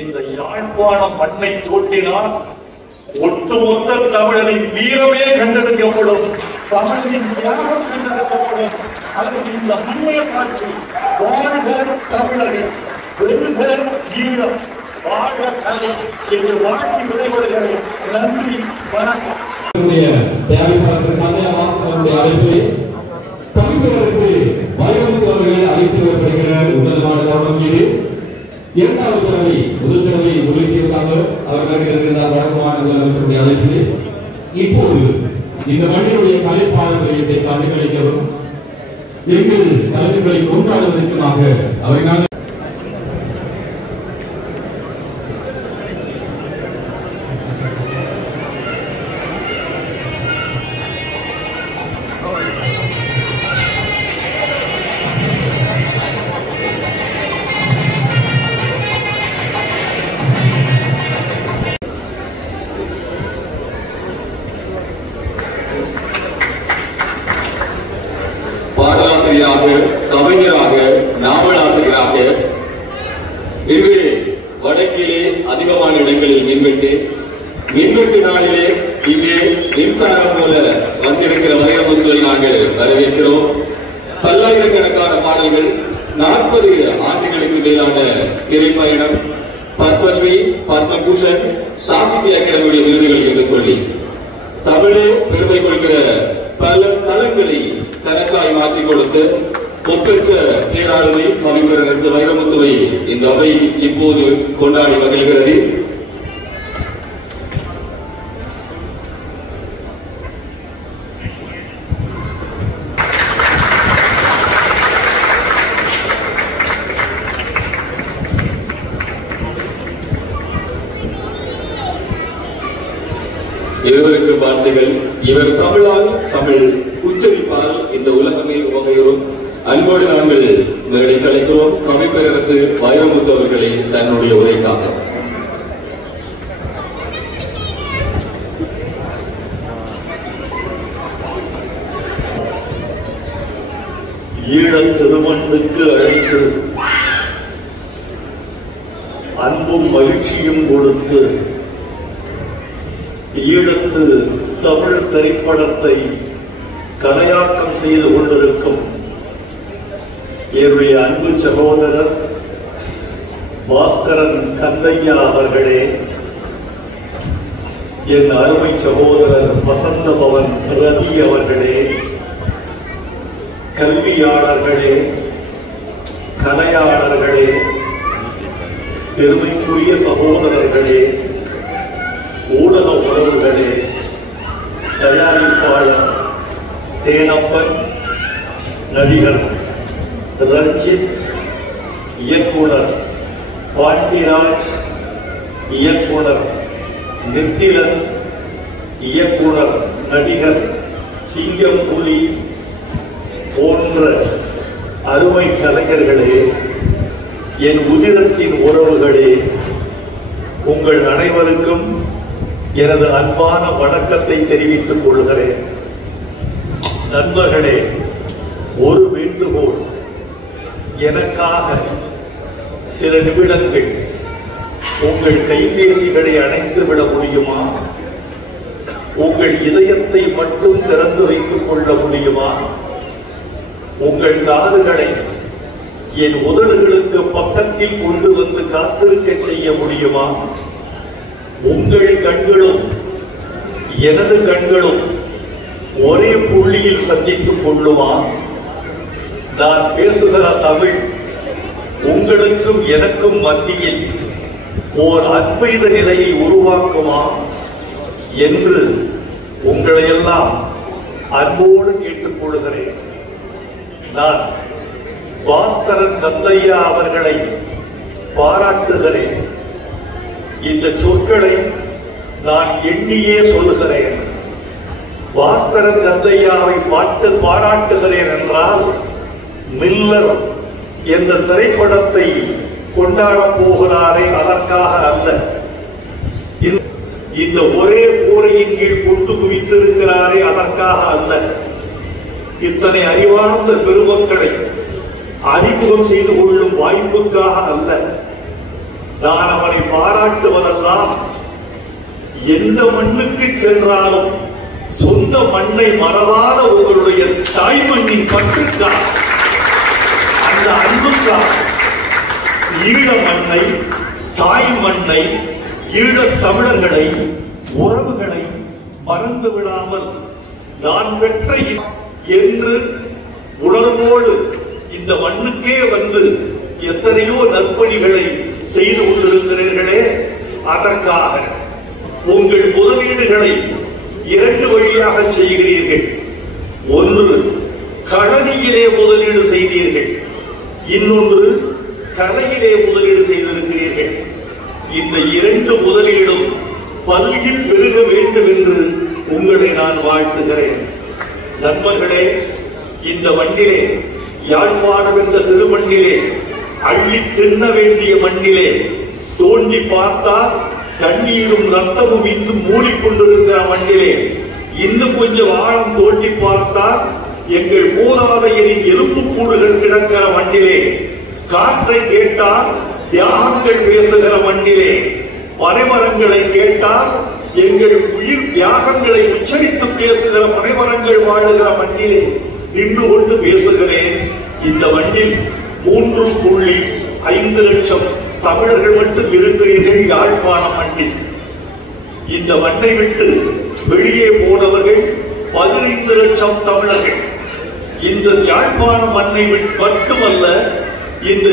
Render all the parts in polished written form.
இந்த யாழ்ப்பாணம் மண்ணை தோண்டினால் ஒட்டுமொத்த தமிழனின் வீரமே கண்டெடுக்கப்படும், தமிழின் தியாகம் கண்டெடுக்கப்படும். அதற்கு இந்த மண்ணிய சாட்சி. வாழ்க தமிழர்கள், வெல்க ஈழம், வாழ்க கலை என்று வாழ்க்கை விடைபெறுகிறேன். நன்றி, வணக்கம். இரண்டாவது தடவை முதல் தடவை உழைத்திருக்காங்க அவர்களுக்கு வழக்கமான முதலமைச்சருடைய அழைப்பிலே இப்போது இந்த மண்ணினுடைய கலை பாரம்பரியத்தை கண்டுகளிக்கவும் எங்கள் கலைஞர்களை கொண்டாடுவதற்குமாக அவர்கள் பாடலாசிரியராக, கவிஞராக, நாவலாசிரியராக இன்று வடக்கிலே அதிகமான இடங்களில் மின்வெட்டு நாளிலே இங்கே மின்சாரம் போல வந்திருக்கிற வைரமுத்துவை நாங்கள் வரவேற்கிறோம். பல்லாயிரக்கணக்கான பாடல்கள், 40 ஆண்டுகளுக்கு மேலான திரைப்பயணம், பத்மஸ்ரீ, பத்மபூஷன், சாகித்ய அகாடமியுடைய விருதுகள் என்று சொல்லி தமிழே பெருமை கொள்கிற பல தளங்களை தனக்காய் மாற்றிக் கொடுத்து ஒப்பற்ற பேராளுமை கவிஞர் வைரமுத்துவை இந்த அவை இப்போது கொண்டாடி மகிழ்கிறது. இருவருக்கு வார்த்தைகள். இவர் தமிழால், தமிழ் உச்சரிப்பால் இந்த உலகமே உவகையுறும். அன்போடு நாங்கள் மேடை கலைக்கிறோம் கவிப்பேரரசு வைரமுத்து அவர்களை தன்னுடைய உரைக்காக. ஈழத் திருமண்ணுக்கு அழைத்து அன்பும் மகிழ்ச்சியும் கொடுத்து ஈழத்து தமிழ் திரைப்படத்தை கலையாக்கம் செய்து கொண்டிருக்கும் என்னுடைய அன்பு சகோதரர் பாஸ்கரன் கந்தையா அவர்களே, என் அருமை சகோதரர் வசந்த பவன் ரவி அவர்களே, கல்வியாளர்களே, கலையாளர்களே, பெருமைக்குரிய சகோதரர்களே, ஊடக உறவுகளே, தயாரிப்பாளர் தேனப்பன், நடிகர் ரஞ்சித், இயக்குனர் பாண்டிராஜ், இயக்குனர் நித்திலன், இயக்குனர் நடிகர் சிங்கம் புலி போன்ற அருமை கலைஞர்களே, என் உதிரத்தின் உறவுகளே, உங்கள் அனைவருக்கும் எனது அன்பான வணக்கத்தை தெரிவித்துக் கொள்கிறேன். நண்பர்களே, ஒரு வேண்டுகோள். எனக்காக சில நிமிடங்கள் உங்கள் கைபேசிகளை அணைத்து விட முடியுமா? உங்கள் இதயத்தை மட்டும் திறந்து வைத்துக் கொள்ள முடியுமா? உங்கள் காதுகளை என் உதடுகளுக்கு பக்கத்தில் கொண்டு வந்து காத்திருக்க செய்ய முடியுமா? உங்கள் கண்களும் எனது கண்களும் ஒரே புள்ளியில் சந்தித்துக் கொள்ளுமா? நான் பேசுகிற தமிழ் உங்களுக்கும் எனக்கும் மத்தியில் ஓர் அத்வைத நிலையை உருவாக்குமா என்று உங்களையெல்லாம் அன்போடு கேட்டுக்கொள்கிறேன். நான் பாஸ்கரன் கந்தையா அவர்களை பாராட்டுகிறேன். இந்த சொற்களை நான் எண்ணியே சொல்லுகிறேன். பாஸ்கரன் கந்தையாவை பாராட்டுகிறேன் என்றால் மில்லர் என்ற திரைப்படத்தை கொண்டாடப் போகிறாரே அதற்காக அல்ல. இந்த ஒரே கூரையின் கீழ் கொண்டு குவித்திருக்கிறாரே அதற்காக அல்ல. இத்தனை அறிவார்ந்த பெருமக்களை அறிமுகம் செய்து கொள்ளும் வாய்ப்புக்காக அல்ல. நான் அவரை பாராட்டுவதெல்லாம் எந்த மண்ணுக்கு சென்றாலும் சொந்த மண்ணை மறவாத உங்களுடைய தாய்மண்ணின் பற்றுக்கா, அந்த அன்புக்கா, ஈழ மண்ணை, தாய் மண்ணை, ஈழத் தமிழர்களை, உறவுகளை மறந்து விடாமல் நான் பெற்ற என்று உணர்வோடு இந்த மண்ணுக்கே வந்து எத்தனையோ நற்பணிகளை செய்து கொண்டிருக்கிறீர்களே, அதற்காக உங்கள் முதலீடுகளை 2 வழியாக செய்கிறீர்கள். ஒன்று கழனியிலே முதலீடு செய்தீர்கள், இன்னொன்று கலையிலே முதலீடு செய்திருக்கிறீர்கள். இந்த 2 முதலீடும் பல்கி பெருக வேண்டும் என்று உங்களை நான் வாழ்த்துகிறேன். நண்பர்களே, இந்த மண்ணிலே, யாழ்ப்பாணம் என்ற திருமண்ணிலே, அள்ளி தின்ன வேண்டிய மண்ணிலே தோண்டி பார்த்தால் கண்ணீரும் ரத்தமும் இன்னும் மூடிக்கொண்டிருக்கிற மண்ணிலே, இன்னும் கொஞ்சம் ஆழம் தோண்டி பார்த்தால் எங்கள் மூதாதையரின் எலும்பு கூடுகள் கிடக்கிற மண்ணிலே, காற்றை கேட்டால் தியாகங்கள் பேசுகிற மண்ணிலே, பனைமரங்களை கேட்டால் எங்கள் உயிர் தியாகங்களை உச்சரித்து பேசுகிற பனைமரங்கள் வாழுகிற மண்ணிலே நின்று கொண்டு பேசுகிறேன். இந்த மண்ணில் 3.5 லட்சம் தமிழர்கள் மட்டும் இருக்கிறீர்கள். யாழ்ப்பாண மண்ணில் இந்த மண்ணை விட்டு வெளியே போனவர்கள் 15 லட்சம் தமிழர்கள். இந்த யாழ்ப்பாண மண்ணை விட்டு மட்டுமல்ல, இந்த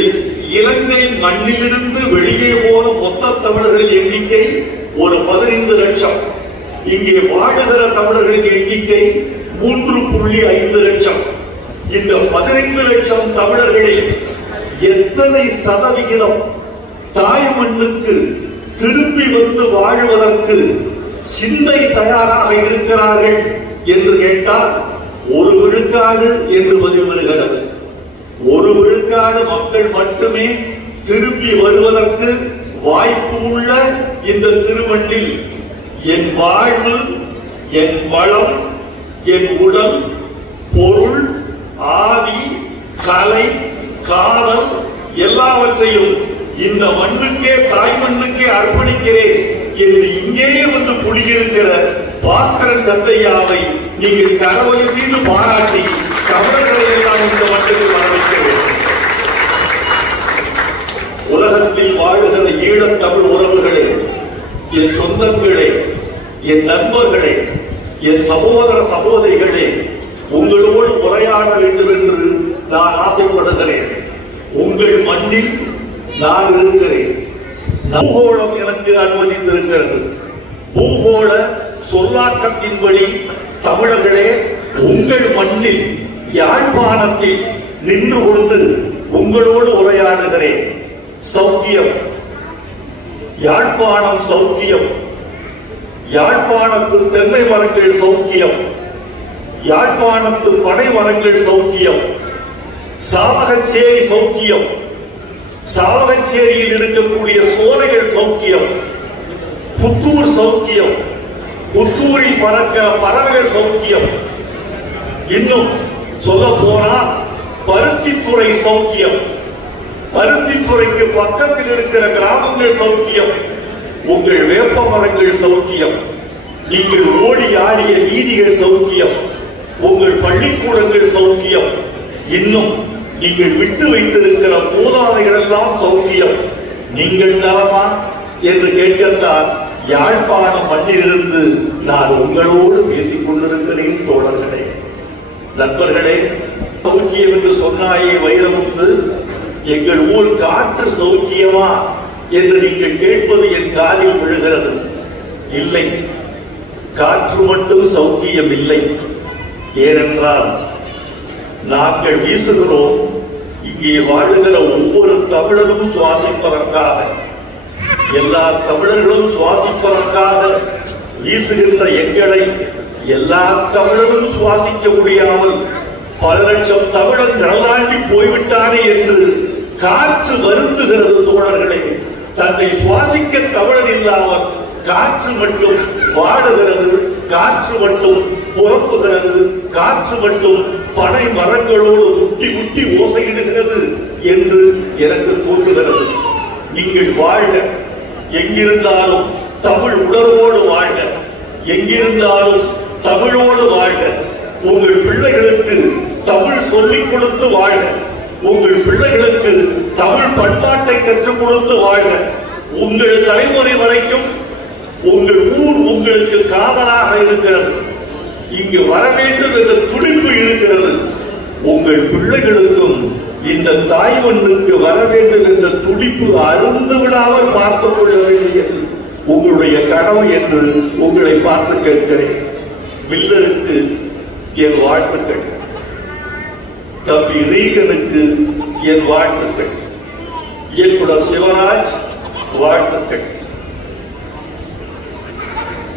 இலங்கை மண்ணிலிருந்து வெளியே போன மொத்த தமிழர்களின் எண்ணிக்கை ஒரு 15 லட்சம். இங்கே வாழுகிற தமிழர்களின் எண்ணிக்கை 3.5 லட்சம். இந்த 15 லட்சம் தமிழர்களில் எத்தனை சதவிகிதம் தாய் மண்ணுக்கு திரும்பி வந்து வாழ்வதற்கு சிந்தை தயாராக இருக்கிறார்கள் என்று கேட்டால் 1 விழுக்காடு என்று பதில் வருகிறது. 1 விழுக்காடு மக்கள் மட்டுமே திரும்பி வருவதற்கு வாய்ப்பு உள்ள இந்த திருமண்ணில் என் வாழ்வு, என் வளம், என் உடல், பொருள், ஆவி, கலை, காதல் எல்லாவற்றையும் இந்த மண்ணுக்கே, தாய் மண்ணுக்கே அர்ப்பணிக்கிறேன் என்று இங்கேயே வந்து குடியிருக்கிற பாஸ்கரன் தந்தையாவை நீங்கள் கரவொலி செய்து பாராட்டி தமிழர்களை எல்லாம் இந்த மண்ணுக்கு வரவேற்க வேண்டும். உலகத்தில் வாழுகிற ஈழத் தமிழ் உறவுகளே, என் சொந்தங்களே, என் நண்பர்களே, என் சகோதர சகோதரிகளே, உங்களோடு உரையாட வேண்டும் என்று நான் ஆசைப்படுகிறேன். உங்கள் மண்ணில் நான் இருக்கிறேன். பூகோளம் எனக்கு அனுமதித்திருக்கிறது. பூகோள சொல்லாக்கத்தின்படி தமிழர்களே, உங்கள் மண்ணில் யாழ்ப்பாணத்தில் நின்று கொண்டு உங்களோடு உரையாடுகிறேன். சௌக்கியம், யாழ்ப்பாணம் சௌக்கியம், யாழ்ப்பாணத்து தென்னை மரங்கள் சௌக்கியம், யாழ்ப்பாணத்து பனை மரங்கள் சௌக்கியம், சாவகச்சேரி சௌக்கியம், சாவகச்சேரியில் இருக்கக்கூடிய சோலைகள் சௌக்கியம், புத்தூர் சௌக்கியம், புத்தூரில் பறக்கிற பறவைகள் சௌக்கியம், இன்னும் சொல்ல போனா பருத்தித்துறை சௌக்கியம், பருத்தித்துறைக்கு பக்கத்தில் இருக்கிற கிராமங்கள் சௌக்கியம், உங்கள் வேப்ப மரங்கள் சௌக்கியம், நீங்கள் ஓடி ஆடிய வீதிகள் சௌக்கியம், உங்கள் பள்ளிக்கூடங்கள் சௌக்கியம், இன்னும் நீங்கள் விட்டு வைத்திருக்கிற மூதாதைகள் எல்லாம் சௌக்கியம். நீங்கள் நலமா என்று கேட்கத்தான் யாழ்ப்பாண மண்ணிலிருந்து நான் உங்களோடு பேசிக் கொண்டிருக்கிறேன். தோழர்களே, நண்பர்களே, சௌக்கியம் என்று சொன்னாயே வைரமுத்து, எங்கள் ஊர் காற்று சௌக்கியமா என்று நீங்கள் கேட்பது என் காதில் விழுகிறது. இல்லை, காற்று மட்டும் சௌக்கியம் இல்லை. ஏனென்றால் நாங்கள் வீசுகிறோம். இங்கே வாழுகிற ஒவ்வொரு தமிழரும் சுவாசிப்பதற்காக, எல்லா தமிழர்களும் சுவாசிப்பதற்காக வீசுகின்ற எங்களை எல்லா தமிழரும் சுவாசிக்க முடியாமல் பல லட்சம் தமிழர் கடலாண்டி போய்விட்டானே என்று காற்று வருந்துகிறது. தோழர்களே, தன்னை சுவாசிக்க தமிழர் இல்லாமல் காற்று மட்டும் வாடுகிறது, காற்று மட்டும் புறப்புகிறது, காற்று மட்டும் பனை மரங்களோடு முட்டி முட்டி ஓசையிடுகிறது என்று எனக்கு தோன்றுகிறது. நீங்கள் வாழ்க, எங்கிருந்தாலும் தமிழ் உணர்வோடு வாழ்க, எங்கிருந்தாலும் தமிழோடு வாழ்க. உங்கள் பிள்ளைகளுக்கு தமிழ் சொல்லிக் கொடுத்து வாழ்க, உங்கள் பிள்ளைகளுக்கு தமிழ் பண்பாட்டை கற்றுக் கொடுத்து வாழ்க. உங்கள் தலைமுறை வரைக்கும் உங்கள் ஊர் உங்களுக்கு காதலாக இருக்கிறது, இங்கு வர வேண்டும் என்ற துடிப்பு இருக்கிறது. உங்கள் பிள்ளைகளுக்கும் இந்த தாய் மண்ணுக்கு வர வேண்டும் என்ற துடிப்பு அருந்து விடாமல் பார்த்துக் கொள்ள வேண்டியது உங்களுடைய கடமை என்று உங்களை பார்த்து கேட்கிறேன். மில்லருக்கு என் வாழ்த்துக்கள், தம்பி ரீகனுக்கு என் வாழ்த்துக்கள், இயக்குனர் சிவராஜ் வாழ்த்துக்கள்,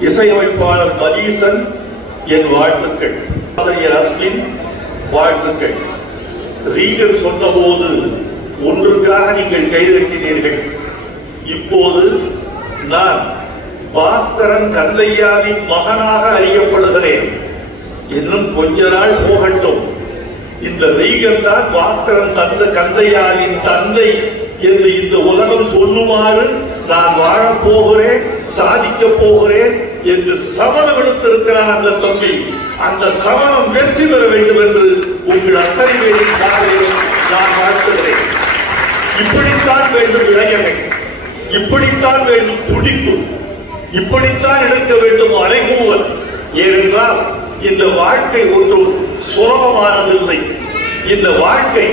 இசையமைப்பாளர் மதீசன் என் வாழ்த்துக்கள், ஆசிரியர் அஸ்மின் வாழ்த்துக்கள். ரீகன் சொன்னபோது ஒன்றுக்காக நீங்கள் கைதட்டினீர்கள். இப்போது நான் பாஸ்கரன் கந்தையாவின் மகனாக அறியப்படுகிறேன். இன்னும் கொஞ்ச நாள் போகட்டும், இந்த ரீகன் தான் பாஸ்கரன் கந்தையாவின் தந்தை என்று இந்த உலகம் சொல்லுமாறு நான் வாழப் போகிறேன், சாதிக்க போகிறேன் என்று சபதம் எடுத்திருக்கிறான் அந்த தம்பி. அந்த சபதம் வெற்றி பெற வேண்டும் என்று உங்கள் அத்தனை பேரின் சார்பில் நான் வாழ்த்துகிறேன். இப்படித்தான் வேண்டும் இளைஞர்கள், இப்படித்தான் வேண்டும் துடிப்பு, இப்படித்தான் எடுக்க வேண்டும் அலைகூவல். ஏனென்றால் இந்த வாழ்க்கை ஒன்றும் சுலபமானதில்லை. இந்த வாழ்க்கை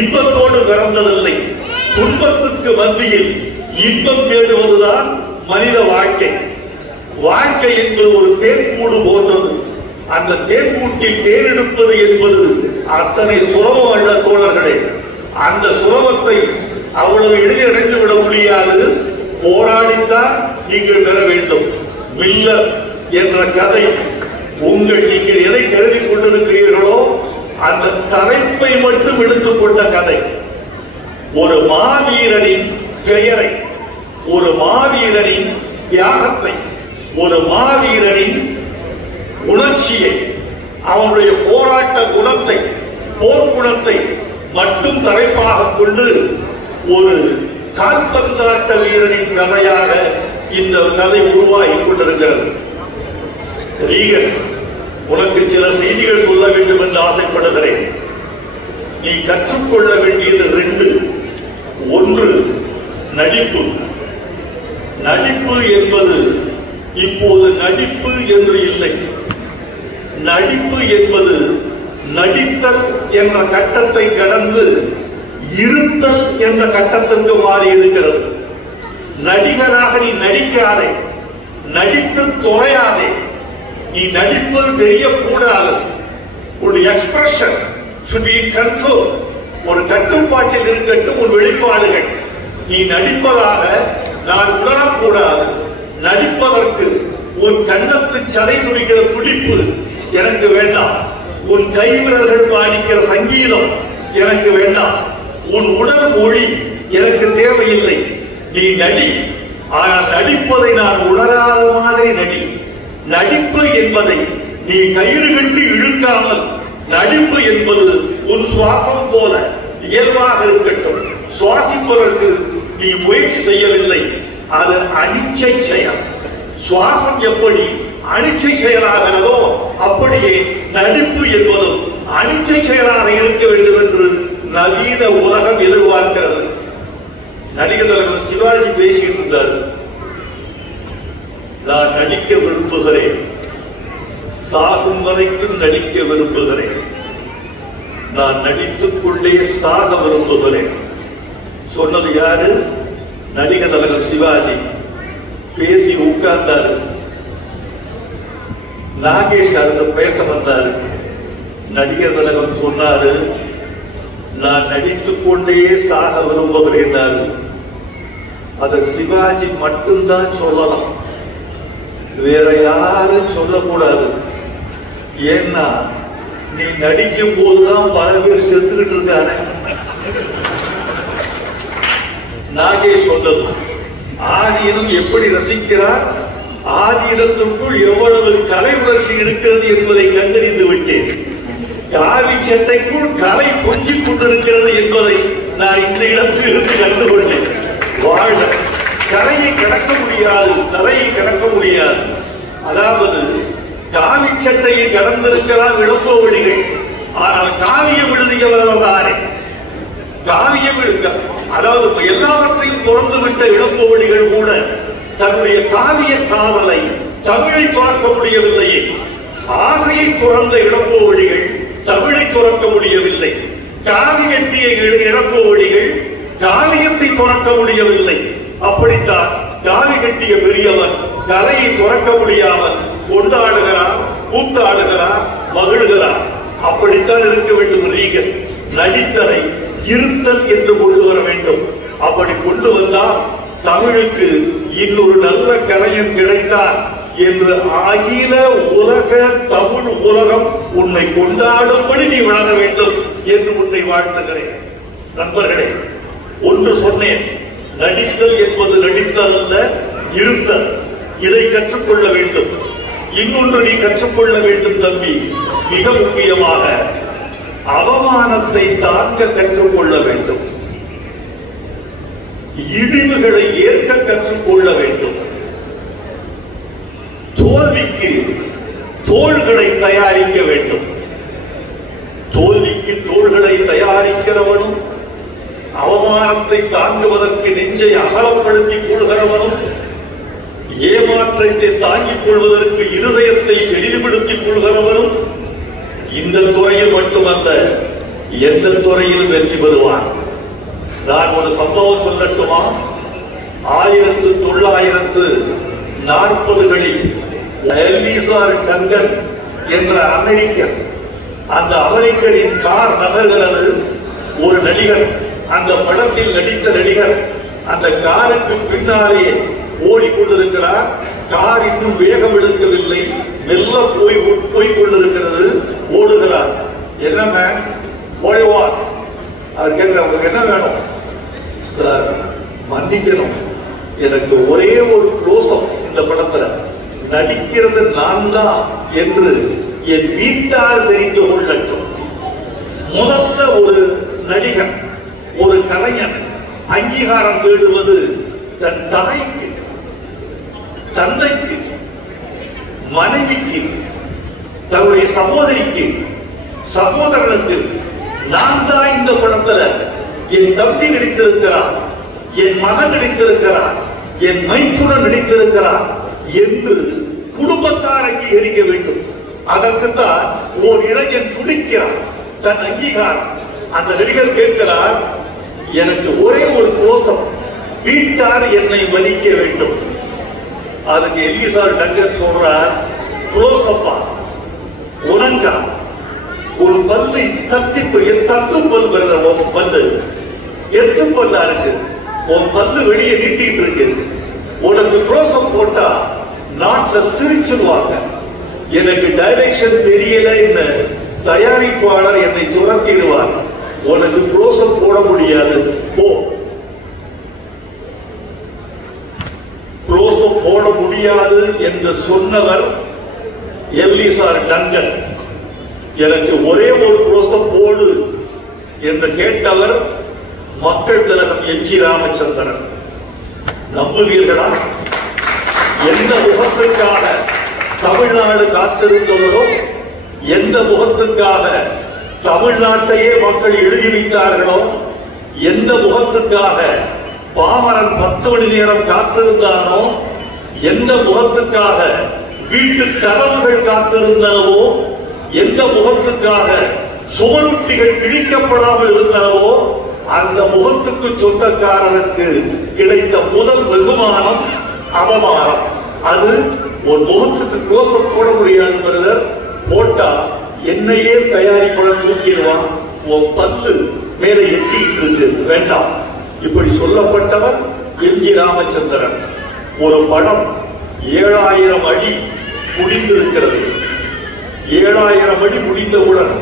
இன்பத்தோடு பிறந்ததில்லை. துன்பத்துக்கு மத்தியில் இன்பம் தேடுவதுதான் மனித வாழ்க்கை. வாழ்க்கை என்பது ஒரு தேன்கூடு போன்றது. அந்த தேன்கூட்டில் தேனெடுப்பது என்பது அத்தனை சுலபம் அல்ல தோழர்களே. அந்த சுலபத்தை அவ்வளவு எளிதில் அடைந்து விட முடியாது. போராடித்தான் நீங்கள் பெற வேண்டும். மில்லர் என்ற கதை நீங்கள் எதை கருதி கொண்டிருக்கிறீர்களோ அந்த தலைப்பை மட்டும் எடுத்துக்கொண்ட கதை. ஒரு மாவீரனின் பெயரை, ஒரு மாவீரனின் தியாகத்தை, ஒரு மாவீரனின் உணர்ச்சியை, அவனுடைய போராட்ட குணத்தை, போர்க்குணத்தை மட்டும் தலைப்பாக கொண்டு ஒரு கால்பந்தாட்ட வீரனின் கதையாக இந்த கதை உருவாகி கொண்டிருக்கிறது. ரீகன், உனக்கு சில செய்திகள் சொல்ல வேண்டும் என்று ஆசைப்படுகிறேன். நீ கற்றுக்கொள்ள வேண்டியது 2. ஒன்று நடிப்பு. நடிப்பு என்பது இப்போது நடிப்பு என்று இல்லை. நடிப்பு என்பது நடித்தல் என்ற கட்டத்தை கடந்து இருத்தல் என்ற கட்டத்திற்கு மாறி இருக்கிறது. நடிகராக நீ நடிக்காதே, நடித்து தொலையாதே. நீ நடிப்பது தெரியக்கூடாது. ஒரு expression should be in control. ஒரு கட்டுப்பாட்டில் இருக்கட்டும் ஒரு வெளிப்பாடுகள். நீ நடிப்பதாக நான் உணரக்கூடாது. நடிப்பதற்கு உன் கண்ணத்து சதை துடிக்கிற துடிப்பு எனக்கு வேண்டாம். உன் கைவிரல்கள் பாடிக்கிற சங்கீதம் எனக்கு வேண்டாம். உன் உடல் மொழி எனக்கு தேவையில்லை. நீ நடி, ஆனால் நடிப்பதை நான் உணராத மாதிரி நடி. நடிப்பு என்பதை நீ கயிறு கட்டி இழுக்காமல், நடிப்பு என்பது உன் சுவாசம் போல இயல்பாக இருக்கட்டும். சுவாசிப்பதற்கு நீ முயற்சி செய்யவில்லை, அது அனிச்சை செயல். சுவாசம் எப்படி அனிச்சை செயலாகிறதோ அப்படியே நடிப்பு என்பதும் அனிச்சை செயலாக இருக்க வேண்டும் என்று நவீன உலகம் எதிர்பார்க்கிறது. நடிகர் தலைவர் சிவாஜி பேசிட்டு இருந்தார். நான் நடிக்க விரும்புகிறேன், சாகும் வரைக்கும் நடிக்க விரும்புகிறேன், நான் நடித்துக் கொண்டே சாக விரும்புகிறேன். சொன்னது யாரு? நடிகர் தலைவர் சிவாஜி. பேசி உட்கார்ந்தாரு. நாகேஷ் அங்க பேச வந்தாரு. நடிகர் தலைவர் சொன்னாரு, நான் நடித்துக் கொண்டே சாக விரும்புகிறேன். அத சிவாஜி மட்டும்தான் சொல்லலாம், வேற யாரும் சொல்லக்கூடாது. ஏன்னா நீ நடிக்கும் போதுதான் பல பேர் செத்துக்கிட்டு இருக்கானே. நாகேஷ் சொன்னது ஆதீனம் எப்படி ரசிக்கிறார், ஆதீனத்திற்குள் எவ்வளவு கலை உணர்ச்சி இருக்கிறது என்பதை கண்டறிந்து விட்டேன். காவி சட்டைக்குள் கலை கொஞ்சிக் கொண்டிருக்கிறது என்பதை நான் இந்த இடத்தில் இருந்து கண்டுகொண்டேன். வாழ கரையை கடக்க முடியாது, தரையை கடக்க முடியாது. அதாவது காவி சட்டையை கடந்திருக்கலாம் இளங்கோவடிகள், ஆனால் காவியம் எழுதியவர் தானே. காவியம் எழுத, அதாவது எல்லாவற்றையும் துறந்து விட்ட இளங்கோவடிகள் கூட தன்னுடைய காவிய காதலை தமிழை துறக்க முடியவில்லையே. ஆசையை துறந்த இளங்கோவடிகள் தமிழை துறக்க முடியவில்லை. காவி கட்டிய இளங்கோவடிகள் காவியத்தை துறக்க முடியவில்லை. அப்படித்தான் காவி கட்டிய பெரியவர் கலையை துறக்க முடியாமல் கொண்டாடுகிறார், கூத்தாடுகிறார், மகிழ்கிறார். அப்படித்தான் இருக்க வேண்டும். ரீகன் நடித்தலை இருத்தல் என்று கொண்டு வர வேண்டும். அப்படி கொண்டு வந்தால் தமிழுக்கு இன்னொரு நல்ல கலைஞன் கிடைத்தார் என்று அகில உலக தமிழ் உலகம் உன்னை கொண்டாடும்படி நீ வளர வேண்டும் என்று உன்னை வாழ்த்துகிறேன். நண்பர்களே, ஒன்று சொன்னேன், நடித்தல் என்பது நடித்தல் அல்ல, இருத்தல். இதை கற்றுக்கொள்ள வேண்டும். இன்னொன்று நீ கற்றுக்கொள்ள வேண்டும் தம்பி, மிக முக்கியமாக அவமானத்தை தாங்க கற்றுக்கொள்ள வேண்டும். இழிவுகளை ஏற்க கற்றுக்கொள்ள வேண்டும். தோல்விக்கு தோள்களை தயாரிக்க வேண்டும். தோல்விக்கு தோள்களை தயாரிக்கிறவனும் அவமானத்தை தாங்குவதற்கு நெஞ்சை அகலப்படுத்திக் கொள்கிறவனும் ஏமாற்றத்தை தாங்கிக் கொள்வதற்கு இருதயத்தை பெரிதுபடுத்திக் கொள்கிறவனும் இந்த துறையில் மட்டுமல்ல, எந்த துறையிலும் வெற்றி பெறுவான். நான் ஒரு சம்பவம் சொல்லட்டுமா? 1940களில் எல்லிசார் டங்கன் என்ற அமெரிக்கர், அந்த அமெரிக்கரின் கார் நகர்கிறது. ஒரு நடிகர், அந்த படத்தில் நடித்த நடிகர் அந்த காருக்கு பின்னாலே ஓடிக்கொண்டிருக்கிறார். கார் இன்னும் வேகம் எடுக்கவில்லை, மெல்ல போய் கொண்டிருக்கிறது. ஓடுகிறார். என்ன மேன் ஓடுவார்? அவர் கேட்க, என்ன வேணும் சார்? மன்னிக்கணும், எனக்கு ஒரே ஒரு க்ளோசப் இந்த படத்துல நடிக்கிறது நான் தான் என்று என் வீட்டார் தெரிந்து கொள்ளட்டும். முதல்ல ஒரு நடிகன், ஒரு கலைஞன் அங்கீகாரம் தேடுவது தன் தாய்க்கு, தந்தைக்கு, மனைவிக்கு, தன்னுடைய சகோதரிக்கு, சகோதரனுக்கு. நான் தான் இந்த படத்துல என் தம்பி நடித்திருக்கிறார், என் மகன் நடித்திருக்கிறார், என் மைத்துடன் நடித்திருக்கிறார் என்று குடும்பத்தார் அங்கீகரிக்க வேண்டும். அதற்குத்தான் ஓர் இளைஞன் துடிக்கிறார், தன் அங்கீகாரம். அந்த நடிகர் கேட்கிறார், எனக்கு ஒரே ஒரு க்ளோசப், வீட்டார் என்னை மதிக்க வேண்டும். அதுக்கு எல்லிசார் டங்கன் சொல்றார், க்ளோசப்பா உனங்கா ஒரு பல்லு தத்து பல் பல்லு எத்து பல்லா இருக்கு, உன் பல்லு வெளியே நீட்டிட்டு இருக்கு. உனக்கு க்ளோசப் போட்டா நாட்டுல சிரிச்சுடுவாங்க. எனக்கு டைரக்ஷன் தெரியல, தயாரிப்பாளர் என்னை துரத்திடுவார். உனக்கு க்ளோசப் போட முடியாது, போ. க்ளோசப் போட முடியாது என்று சொன்னவர் எல்லிசார் டங்கன். எனக்கு ஒரே ஒரு க்ளோசப் போடு என்று கேட்டவர் மக்கள் திலகம் எம்.ஜி. ராமச்சந்திரன். நம்புவீர்களா? எந்த முகத்துக்காக தமிழ்நாடு காத்திருந்தவர்களோ, எந்த முகத்துக்காக தமிழ்நாட்டையே மக்கள் எழுதி வைத்தார்களோ, எந்த முகத்துக்காக பாமரன் 10 மணி நேரம் காத்திருந்தானோ, எந்த முகத்துக்காக வீட்டு கதவுகள் காத்திருந்தனவோ, எந்த முகத்துக்காக சுவரொட்டிகள் கிழிக்கப்படாமல் இருந்தனவோ, அந்த முகத்துக்கு சொந்தக்காரனுக்கு கிடைத்த முதல் வெகுமானம் அவமானம். அது ஒரு முகத்துக்கு க்ளோசப் போட முடியாது பிரதர், போட்டா என்னையே தயாரிப்பாளர் தூக்கிடுவான், உன் பல்லு மேலே எத்திட்டு இருக்கு, வேண்டாம். இப்படி சொல்லப்பட்டவர் எம்.ஜி. ராமச்சந்திரன். ஒரு படம் 7000 அடி முடிந்திருக்கிறது. 7000 அடி முடிந்தவுடன்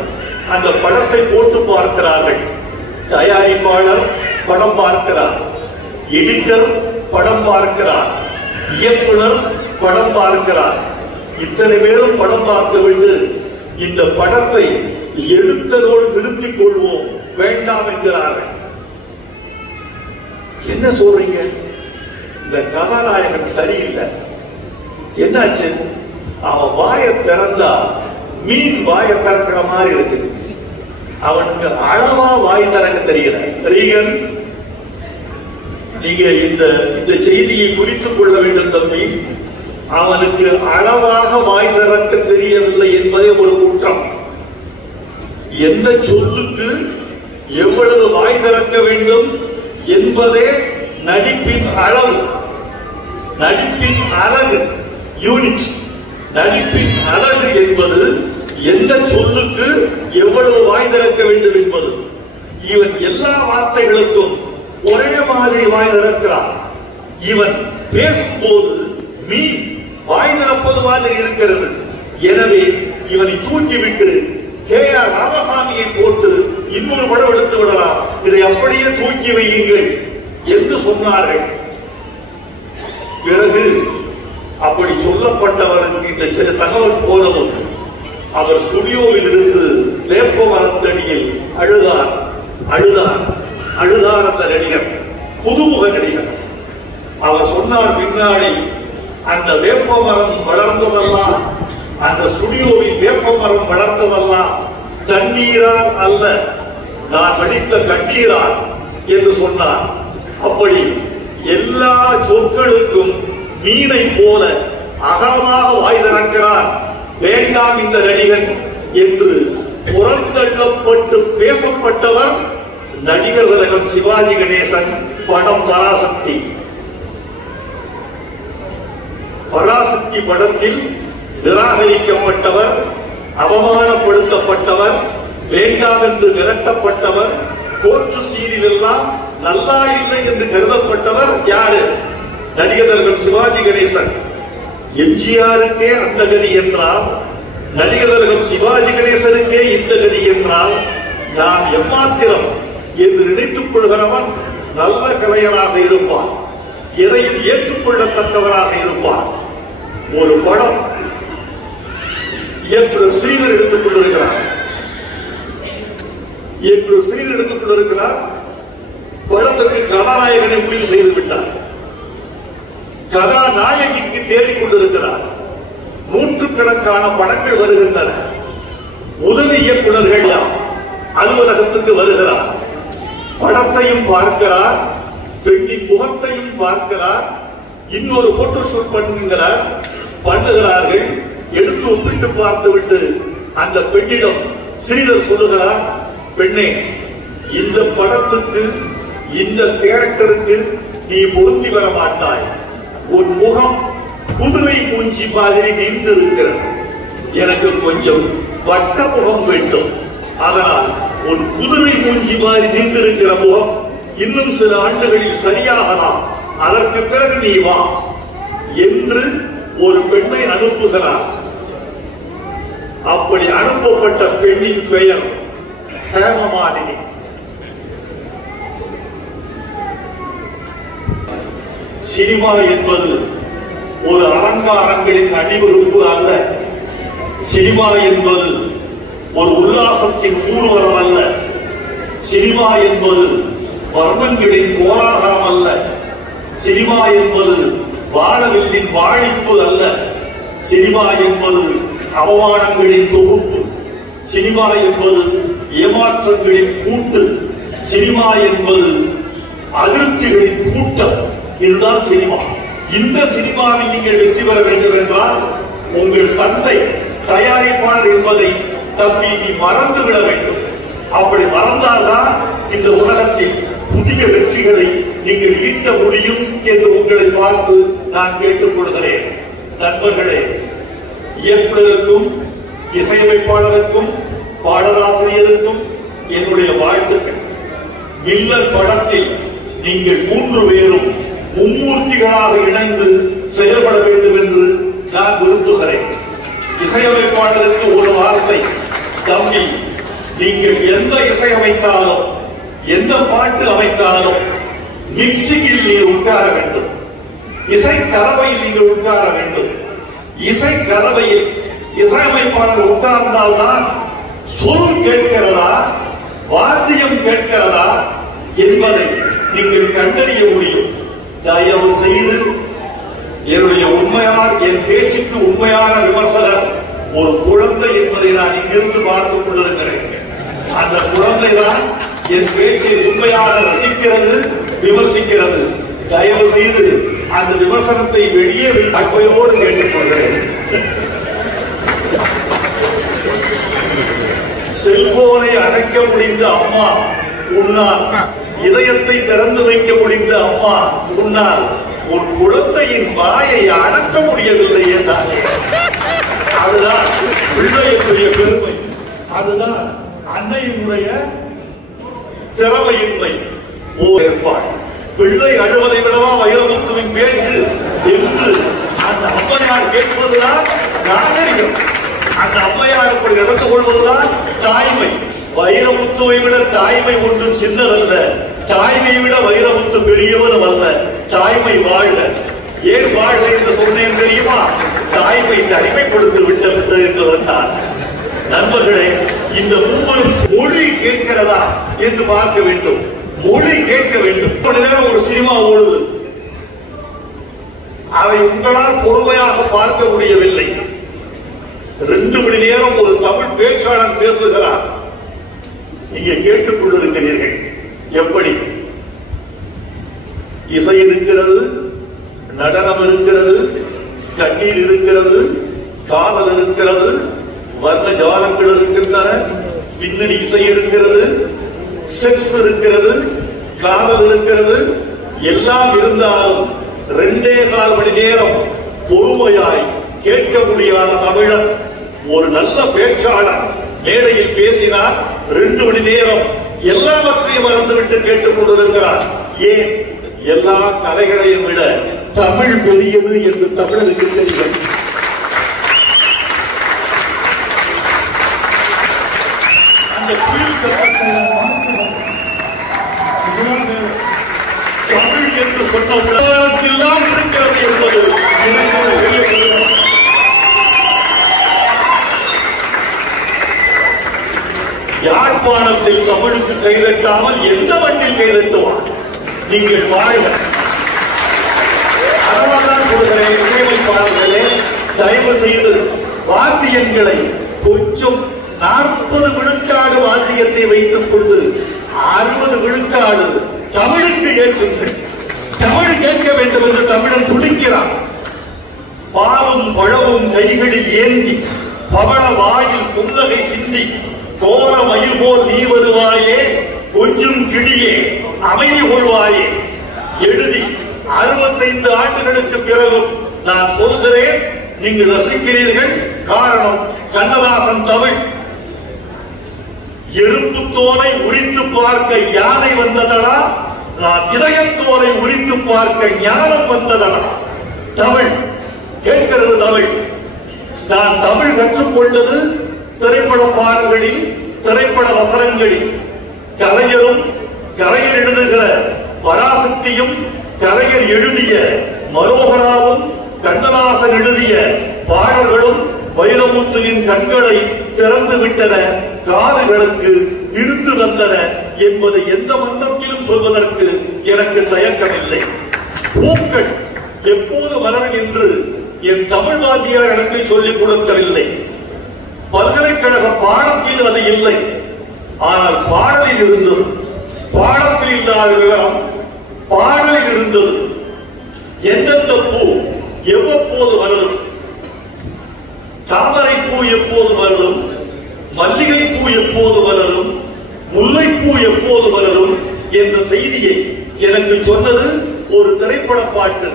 அந்த படத்தை போட்டு பார்க்கிறார்கள். தயாரிப்பாளர் படம் பார்க்கிறார், எடிட்டர் படம் பார்க்கிறார், இயக்குனர் படம் பார்க்கிறார். இத்தனை பேரும் படம் பார்த்துவிட்டு இந்த படத்தை எடுத்ததோடு நிறுத்திக் கொள்வோம், வேண்டாம் என்கிறார்கள். என்ன சொல்றீங்க? இந்த கதாநாயகன் சரியில்லை. என்னாச்சு? அவன் வாயை திறந்தா மீன் வாயை திறக்கிற மாதிரி இருக்கு. அவனுக்கு அளவா வாய் திறக்க தெரியல. ரீகன், நீங்க இந்த செய்தியை குறித்துக் கொள்ள வேண்டும் தம்பி. அவனுக்கு அளவாக வாய் திறக்க தெரியவில்லை என்பதே ஒரு குற்றம். எந்த சொல்லுக்கு எவ்வளவு வாய் திறக்க வேண்டும் என்பதே நடிப்பின் அளவு, நடிப்பின் அழகு, யூனிட். நடிப்பின் அழகு என்பது எந்த சொல்லுக்கு எவ்வளவு வாய் திறக்க வேண்டும் என்பது. இவன் எல்லா வார்த்தைகளுக்கும் ஒரே மாதிரி வாய் திறக்கிறான். இவன் பேசும்போது மீன் வாய் திறப்பது மாதிரி இருக்கிறது. எனவே இவனை தூக்கிவிட்டு கே.ஆர். ராமசாமியை போட்டு இன்னொரு படம் எடுத்து விடலாம், இதை அப்படியே தூக்கி வையுங்கள் என்று சொன்னார்கள். பிறகு அப்படி சொல்லப்பட்டவருக்கு இந்த தகவல் போனதும் அவர் ஸ்டுடியோவில் இருந்து வேப்ப மரத்தடியில் அழுதார். அந்த நடிகர், புதுமுக நடிகர். அவர் சொன்னார், பின்னாடி அந்த வேப்ப மரம் வளர்ந்ததெல்லாம், அந்த ஸ்டுடியோவில் வேப்ப மரம் வளர்ந்ததெல்லாம் தண்ணீரால் அல்ல, நான் நடித்த கண்ணீரால் என்று சொன்னார். அப்படி எல்லா சொற்களுக்கும் மீனை போல அகலமாக வாய் திறக்கிறான், வேண்டாம் இந்த நடிகன் என்று புறந்தள்ளப்பட்டு பேசப்பட்டவர் நடிகர் திலகம் சிவாஜி கணேசன். படம் பராசக்தி. பராசக்தி படத்தில் நிராகரிக்கப்பட்டவர், அவமானப்படுத்தப்பட்டவர், வேண்டாம் என்று விரட்டப்பட்டவர், கோர்ட்டு சீரில் எல்லாம் நல்லா இல்லை என்று கருதப்பட்டவர் யாரு? நடிகர் திலகம் சிவாஜி கணேசன். எம்ஜிஆருக்கே அந்த கதி என்றால், நடிகர் திலகம் சிவாஜி கணேசனுக்கே இந்த கதி என்றால், நாம் எம்மாத்திரம் என்று நினைத்துக் கொள்கிறவன் நல்ல கலைஞனாக இருப்பான், எதையும் ஏற்றுக்கொள்ளத்தக்கவராக இருப்பான். ஒரு படம் இயக்குனர் ஸ்ரீதர் எடுத்துக் கொண்டிருக்கிறார். படத்திற்கு கதாநாயகனை முடிவு செய்து விட்டார். கதாநாயகிக்கு தேடிக் கொண்டிருக்கிறார். நூற்றுக்கணக்கான படங்கள் வருகின்றன. உதவி இயக்குநர்கள் அலுவலகத்துக்கு வருகிறார். படத்தையும் பார்க்கிறார், பெண்ணின் முகத்தையும் பார்க்கிறார், இன்னொரு போட்டோஷூட் பண்ணுகிறார்கள். எடுத்து ஒப்பிட்டு பார்த்துவிட்டு அந்த பெண்ணிடம் ஸ்ரீதர் சொல்லுகிறார், பெண்ணே, இந்த படத்துக்கு இந்த கேரக்டருக்கு நீ பொருந்தி வர மாட்டாய். உன் முகம் குதிரை மூஞ்சி மாதிரி நின்று இருக்கிறது. எனக்கு கொஞ்சம் வட்ட முகம் வேண்டும். அதனால் உன் குதிரை மூஞ்சி மாதிரி நின்றிருக்கிற முகம் இன்னும் சில ஆண்டுகளில் சரியாகலாம். அதற்கு பிறகு நீ வா என்று ஒரு பெண்ணை அனுப்புகிறார். அப்படி அனுப்பப்பட்ட பெண்ணின் பெயர் ஹேமமாலினி. சினிமா என்பது ஒரு அலங்காரங்களின் அணிவகுப்பு அல்ல. சினிமா என்பது ஒரு உல்லாசத்தின் ஊர்வலம் அல்ல. சினிமா என்பது வர்ணங்களின் கோலாகலம் அல்ல. சினிமா என்பது வானவில்லின் வாழிப்பு அல்ல. சினிமா என்பது அவமானங்களின் தொகுப்பு. சினிமா என்பது ஏமாற்றங்களின் கூட்டு. சினிமா என்பது அதிருப்திகளின் கூட்டம். இதுதான் சினிமா. இந்த சினிமாவில் நீங்கள் வெற்றி பெற வேண்டும் என்றால் உங்கள் தந்தை தயாரிப்பாளர் என்பதை தம்பி நீ மறந்துவிட வேண்டும். அப்படி மறந்தால்தான் இந்த உலகத்தில் புதிய வெற்றிகளை நீங்கள் ஈட்ட முடியும் என்று உங்களை பார்த்து நான் கேட்டுக் கொள்கிறேன். நண்பர்களே, இயக்குநருக்கும் இசையமைப்பாளருக்கும் பாடலாசிரியருக்கும் என்னுடைய வாழ்த்துக்கள். மில்லர் படத்தில் நீங்கள் 3 பேரும் மும்மூர்த்திகளாக இணைந்து செயல்பட வேண்டும் என்று நான் விரும்புகிறேன். இசையமைப்பாளருக்கு ஒரு வார்த்தை, தம்பி, நீங்கள் எந்த இசையமைத்தாலும் எந்த பாட்டு அமைத்தாலும் மிக்சிங்கில் நீங்கள் உட்கார வேண்டும். இசை கலவையில் நீங்கள் உட்கார வேண்டும். இசை கலவையில் இசையமைப்பாளர் உட்கார்ந்தால்தான் சொல் கேட்கிறதா வாத்தியம் கேட்கிறதா என்பதை நீங்கள் கண்டறிய முடியும். தயவு செய்து என்னுடைய என் பேச்சுக்கு உண்மையான விமர்சகர் ஒரு குழந்தை என்பதை நான் இங்கிருந்து பார்த்துக் கொண்டிருக்கிறேன். அந்த குழந்தை தான் என் பேச்சை உண்மையாக ரசிக்கிறது, விமர்சிக்கிறது. தயவு செய்து அந்த விமர்சனத்தை வெளியே அன்பையோடு கேட்டுக்கொள்கிறேன். செல்போனை அணைக்க முடிந்த அம்மா உன்னால், இதயத்தை திறந்து வைக்க முடிந்த அம்மா உன்னால், உன் குழந்தையின் வாயை அடக்க முடியவில்லை என்றாலே அதுதான் பிள்ளையினுடைய பெருமை, அதுதான் அன்னையினுடைய திறமையின்மை. பிள்ளை அழுவதை விடவா வைரமுத்துவின் பேச்சு என்று அந்த அம்மையார் கேட்பதுதான் நாகரிகம். அந்த அம்மையார் அப்படி நடந்து கொள்வதுதான் தாய்மை. வைரமுத்துவை விட தாய்மை ஒன்றும் சின்னதல்ல, தாய்மை விட வைரமுத்து பெரியவனும் அல்ல. தாய்மை வாழ்க. ஏன் வாழ்க என்று சொன்னேன் தெரியுமா? தாய்மை தனிமைப்படுத்தி விட்டு இருக்கிறார். நண்பர்களே, இந்த மூவரும் மொழி கேட்கிறதா என்று பார்க்க வேண்டும். மொழி கேட்க வேண்டும். ஒரு சினிமா ஓடுது, அதை உங்களால் பொறுமையாக பார்க்க முடியவில்லை. 2 மணி நேரம் ஒரு தமிழ் பேச்சாளர் பேசுகிறார். நீங்க கேட்டுக் கொண்டிருக்கிறீர்கள். எப்படி இசை இருக்கிறது, நடனம் இருக்கிறது, கண்ணீர் இருக்கிறது, காதல் இருக்கிறது, வர்ண ஜாலங்கள் இருக்கின்றன, பின்னணி இசை இருக்கிறது, செக்ஸ் இருக்கிறது, காதல் இருக்கிறது. எல்லாம் இருந்தாலும் 2.25 மணி நேரம் பொறுமையாய் கேட்க முடியாத தமிழன் ஒரு நல்ல பேச்சாளர் மேடையில் பேசினார். 2 மணி நேரம் எல்லாவற்றையும் மறந்துவிட்டு கேட்டுக் கொண்டிருக்கிறார். ஏன்? எல்லா கலைகளையும் விட தமிழ் பெரியது என்று தமிழருக்கு தெரியும். அந்த தமிழ் என்று சொன்ன உலகத்தில்தான் இருக்கிறது என்பது யாழ்ப்பாணத்தில் தமிழுக்கு கைதட்டாமல் எந்த மண்ணில் கைதட்டுவார்? நீங்கள் பாருங்கள். அதனால்தான் சொல்கிறேன், இசையமைப்பாளர்களே, தயவு செய்து வாத்தியங்களை கொஞ்சம் 40 விழுக்காடு வாத்தியத்தை வைத்துக் கொண்டு 60 விழுக்காடு தமிழுக்கு ஏற்றுங்கள். தமிழ் கேட்க வேண்டும் என்று தமிழன் துடிக்கிறான். பாலும் பழமும் கைகளில் ஏந்தி, பவள வாயில் புன்னகை சிந்தி, கோர மயில் போல் நீ வருவாயே, கொஞ்சம் கிளியே அமைதி கொள்வாயே எழுதி 65 ஆண்டுகளுக்கு பிறகும் நான் சொல்கிறேன், நீங்கள் ரசிக்கிறீர்கள். காரணம், கண்ணதாசன் தமிழ். எறும்பு தோலை உரித்து பார்க்க யானை வந்ததடா, நான் இதயத்தோலை உரித்து பார்க்க ஞானம் வந்ததடா. தமிழ் கேட்கிறது. தமிழ் நான் தமிழ் கற்றுக்கொண்டது திரைப்பட பாடல்களில், திரைப்பட வசனங்களில். கலைஞரும் கலைஞர் எழுதுகிற பராசக்தியும், கலைஞர் எழுதிய மனோகராவும், கண்ணதாசன் எழுதிய பாடல்களும் வைரமுத்துவின் கண்களை திறந்து விட்டன, காதுகளுக்கு இருந்து வந்தன என்பதை எந்த மன்றத்திலும் சொல்வதற்கு எனக்கு தயக்கமில்லை. பூக்கள் எப்போது மலரும் என்று என் தமிழ் வாத்தியார் எனக்கு சொல்லிக் கொடுக்கவில்லை. பல்கலைக்கழக பாடத்தில் அது இல்லை. ஆனால் பாடலில் இருந்தது. பாடத்தில் இல்லாத விவரம் பாடலில் இருந்தது. எந்தெந்த பூ எவ்வப்போது மலரும், தாமரை பூ எப்போது மலரும், மல்லிகை பூ எப்போது மலரும், முல்லைப்பூ எப்போது மலரும் என்ற செய்தியை எனக்கு சொன்னது ஒரு திரைப்பட பாட்டு.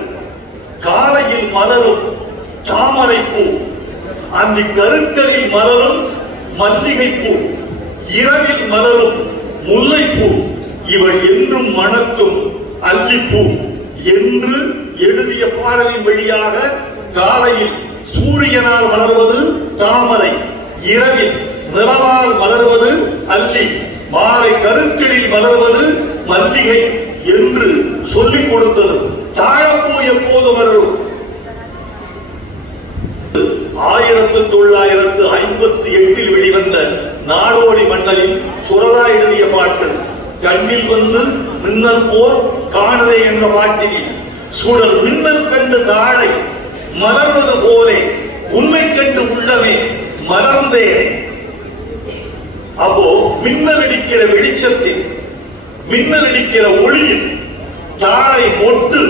காலையில் மலரும் தாமரை பூ, அந்த கருக்களில் மலரும் மல்லிகை பூ, இரவில் மலரும் முல்லைப்பூ, இவள் என்றும் மணக்கும் அல்லிப்பூ என்று எழுதிய பாடலின் வழியாக காலையில் சூரியனால் மலர்வது தாமரை, இரவில் நிலவால் மலர்வது அல்லி, மாலை கருக்களில் மலர்வது மல்லிகை என்று சொல்லிக் கொடுத்தது. தாழப்பூ எப்போது மலரும்? 1958 வெளிவந்த நாடோடி மன்னலில் சுரதா எழுதிய பாட்டு. கண்ணில் வந்து மின்னல் போல் காணலே என்ற பாட்டில் சுடர் மின்னல் கண்டு தாழை மலர்வது போலே உண்மை கண்டு உள்ளமே மலர்ந்தேனே. அப்போ மின்னல் அடிக்கிற வெளிச்சத்தில், மின்னல் அடிக்கிற ஒளியில் தாழை மொட்டு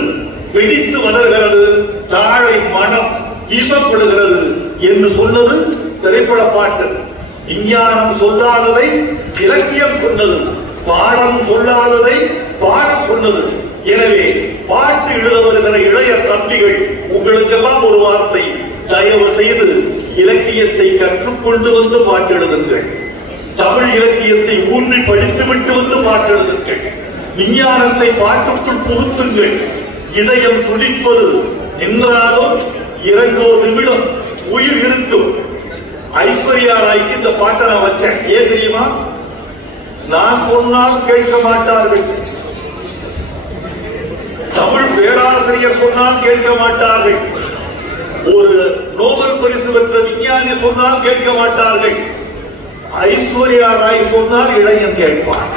வெடித்து வளர்கிறது, தாழை மனம் வீசப்படுகிறது என்று சொன்னது திரைப்பட பாட்டு. விஞ்ஞானம் சொல்லாததை இலக்கியம் சொன்னது, பாடம் சொல்லாததை பாடம் சொன்னது. எனவே பாட்டு எழுத வருகிற இளைய தம்பிகள், உங்களுக்கெல்லாம் ஒரு வார்த்தை, தயவு செய்து இலக்கியத்தை கற்றுக்கொண்டு வந்து பாட்டு எழுதுங்கள். தமிழ் இலக்கியத்தை ஊன்றி படித்துவிட்டு வந்து பாட்டு எழுதுங்கள். விஞ்ஞானத்தை பாட்டுக்குள் புகுத்துங்கள். இதயம் துடிப்பது என்றாலும் 2 நிமிடம் உயிர் இருக்கும். ஐஸ்வர்யா ராய்க்கு இந்த பாட்டை நான் வச்சேன். ஏன் தெரியுமா? நான் சொன்னால் கேட்க மாட்டார்கள், தமிழ் பேராசிரியர் சொன்னால் கேட்க மாட்டார்கள், ஒரு நோபல் பரிசு பெற்ற விஞ்ஞானி சொன்னால் கேட்க மாட்டார்கள், ஐஸ்வர்யா ராய் சொன்னால் இளைஞன் கேட்பார்.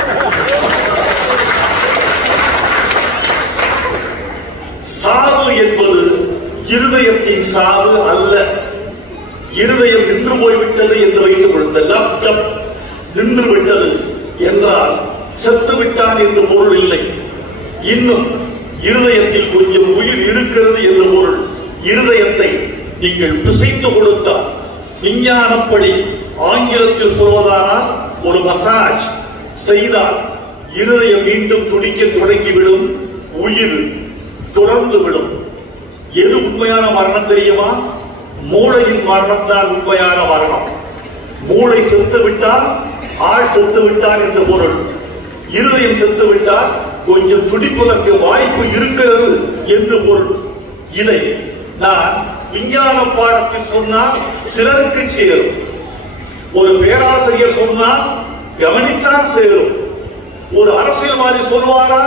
சாவு என்பது இருதயத்தின் சாவு அல்ல. இருதயம் நின்று போய்விட்டது என்று வைத்துக் கொள்ளுங்கள். லப்டப் நின்று விட்டது என்றால் செத்து விட்டான் என்று பொருள் இல்லை. இன்னும் இருதயத்தில் கொஞ்சம் உயிர் இருக்கிறது என்று பொருள். இருதயத்தை நீங்கள் பிசைந்து கொடுத்தால், விஞ்ஞானப்படி ஆங்கிலத்தில் சொல்வதானால் ஒரு மசாஜ் செய்தால் இருதயம் மீண்டும் துடிக்க தொடங்கிவிடும், உயிர் தொடர்ந்து விடும். எது உண்மையான மரணம் தெரியுமா? மூளையின் மரணம் தான் உண்மையான மரணம். மூளை செத்து விட்டால் ஆள் செத்து விட்டான் என்று பொருள். இருதயம் செத்து விட்டால் கொஞ்சம் துடிப்பதற்கு வாய்ப்பு இருக்கிறது என்று பொருள். இதை நான் விஞ்ஞான பாடத்தில் சொன்னால் சிலருக்கு சேரும், ஒரு பேராசிரியர் சொன்னால் கவனித்தான் சேரும், ஒரு அரசியல்வாதி சொல்லுவாரா?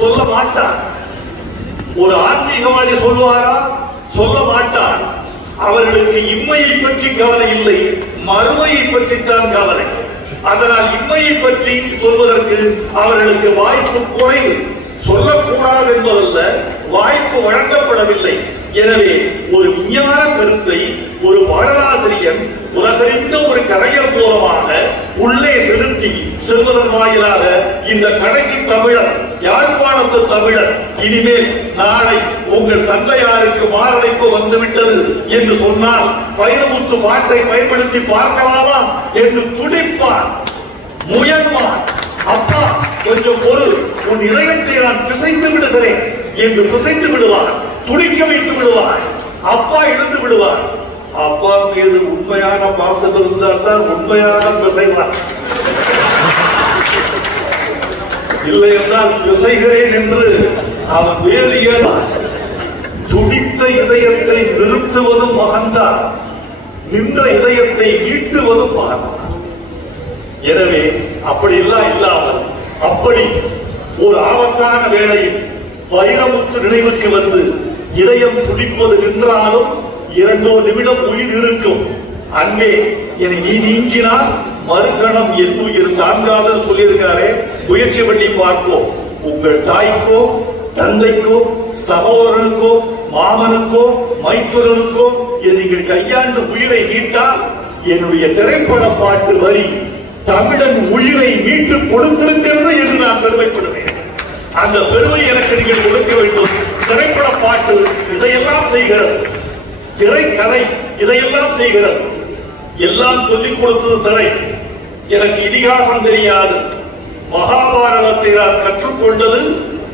சொல்ல மாட்டார். ஒரு ஆன்மீகவாதி சொல்லுவாரா? சொல்ல மாட்டார். அவர்களுக்கு இம்மையை பற்றி கவலை இல்லை, மறுமையை பற்றித்தான் கவலை. அதனால் இம்மையை பற்றி சொல்வதற்கு அவர்களுக்கு வாய்ப்பு குறைவு. சொல்லக்கூடாது என்பதல்ல, வாய்ப்பு வழங்கப்படவில்லை. எனவே ஒரு விஞ்ஞான கருத்தை ஒரு பாடலாசிரியர் உலகறிந்த ஒரு கதையல் மூலமாக உள்ளே செலுத்தி செல்வதன் வாயிலாக இந்த கடைசி தமிழர், யாழ்ப்பாணத்து தமிழர், இனிமேல் நாளை உங்கள் தந்தையாருக்கு மாரடைப்பு வந்துவிட்டது என்று சொன்னால் வைரமுத்து பாட்டை பயன்படுத்தி பார்க்கலாமா என்று துடிப்பார், முயல்வார். அப்பா கொஞ்சம் பொருள், உன் இதயத்தை நான் பிசைந்து விடுகிறேன் என்று பிசைந்து விடுவார், துடிக்க வைத்து விடுவார். அப்பா எழுந்து விடுவார். அப்பா மீது உண்மையான பாசம் இருந்தால் தான் உண்மையான பிசைவார். இல்லை என்றால் பிசைகிறேன் என்று அவன் வேறு ஏறார். துடித்த இதயத்தை நிறுத்துவதும் மகன்தான், நின்ற இதயத்தை மீட்டுவதும் மகன்தான். எனவே அப்படி எல்லாம் இல்லாமல், அப்படி ஒரு ஆபத்தான வேளையில் வைரமுத்து நினைவுக்கு வந்து இதயம் துடிப்பது நின்றாலும் 2 நிமிடம் உயிர் இருக்கும். அன்பே, என்னை நீ நீங்கினால் மறுகணம் என் உயிர் தாங்காது சொல்லியிருக்காரே. முயற்சி பண்ணி பார்ப்போம். உங்கள் தாய்க்கோ, தந்தைக்கோ, சகோதரனுக்கோ, மாமனுக்கோ, மைத்துனனுக்கோ நீங்கள் கையாண்டு உயிரை மீட்டால் என்னுடைய திரைப்பட பாட்டு வரி தமிழன் உயிரை மீட்டு கொடுத்திருக்கிறது என்று நான் பெருமைப்படுவேன். அந்த பெருமை எனக்கு நீங்கள் கொடுக்க வேண்டும். திரைப்பட பாட்டு இதையெல்லாம் செய்கிறது, திரைக்கதை இதையெல்லாம் செய்கிறது. எல்லாம் சொல்லிக் கொடுத்தது திரை. எனக்கு இதிகாசம் தெரியாது, மகாபாரதத்தை நான் கற்றுக்கொண்டது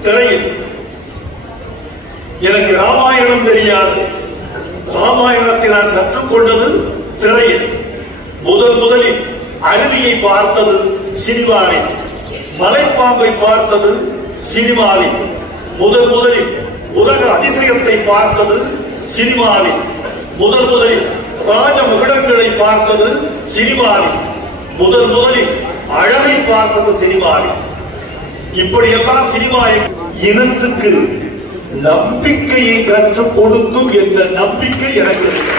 திரையில். எனக்கு ராமாயணம் தெரியாது, ராமாயணத்தை நான் கற்றுக்கொண்டது திரையில். முதலில் அருவியை பார்த்தது சினிமாவில், மலைப்பாம்பை பார்த்தது சினிமாவில். முதலில் உலக அதிசயத்தை பார்த்தது சினிமாவில். முதலில் ராஜமுகடங்களை பார்த்தது சினிமாவில். முதலில் அழகை பார்த்தது சினிமாவில். இப்படியெல்லாம் சினிமா இனத்துக்கு நம்பிக்கையை கற்றுக் கொடுக்கும் என்ற நம்பிக்கை எனக்கு இருக்கு.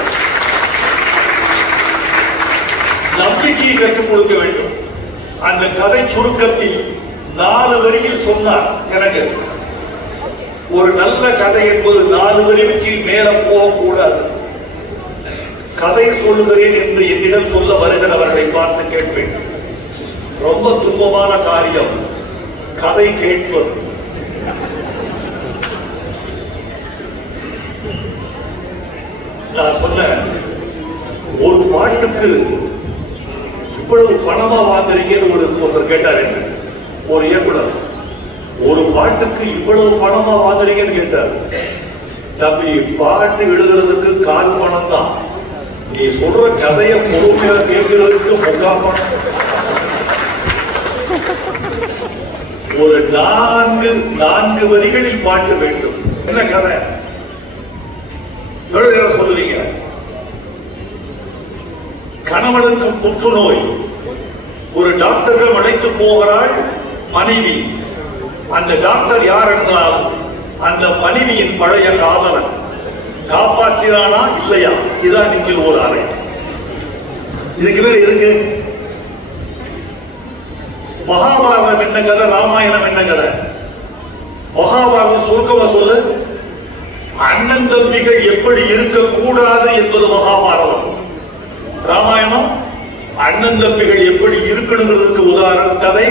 நம்பிக்கையை கற்றுக் கொடுக்க வேண்டும். அந்த கதை சுருக்கத்தில் 4 வரியில் சொன்னார். எனக்கு ஒரு நல்ல கதை என்பது 4 வரிக்கு மேல போகக்கூடாது. கதை சொல்லுகிறேன் என்று என்னிடம் சொல்ல வருகிறவர்களை பார்த்து கேட்பேன். ரொம்ப துன்பமான காரியம் கதை கேட்பது. நான் சொன்னேன், ஒரு பாட்டுக்கு இவ்வளவு பணமா வாங்குறீங்கன்னு ஒருத்தர் கேட்டார். என்ன ஒரு இயக்குனர், ஒரு பாட்டுக்கு இவ்வளவு பணமா வாங்குறீங்கன்னு கேட்டார். தம்பி, பாட்டு எழுதுறதுக்கு கால் பணம் தான், நீ சொல்ற கதையை பொறுமையா கேட்கிறதுக்கு முக்கா பணம். ஒரு 4 வரிகளில் பாட்டு வேண்டும். என்ன கதை? எவ்வளவு நேரம் சொல்லுவீங்க? கணவனுக்கு புற்றுநோய், ஒரு டாக்டர்கள் அழைத்து போகிறாள் மனைவி. அந்த டாக்டர் யார் என்றால் அந்த மனைவியின் பழைய காதலன். காப்பாற்றினானா இல்லையா? இதான் இங்கே ஒரு அறை. இதுக்கு மேல இருக்கு. மகாபாரதம் என்ன கதை, ராமாயணம் என்ன கதை? மகாபாரதம் சுருக்கமா சொல்லு. அண்ணன் தம்பிகள் எப்படி இருக்கக்கூடாது என்பது மகாபாரதம். ராமாயணம் அண்ணன் தம்பிகள் எப்படி இருக்கணுங்கிறதுக்கு உதாரண கதை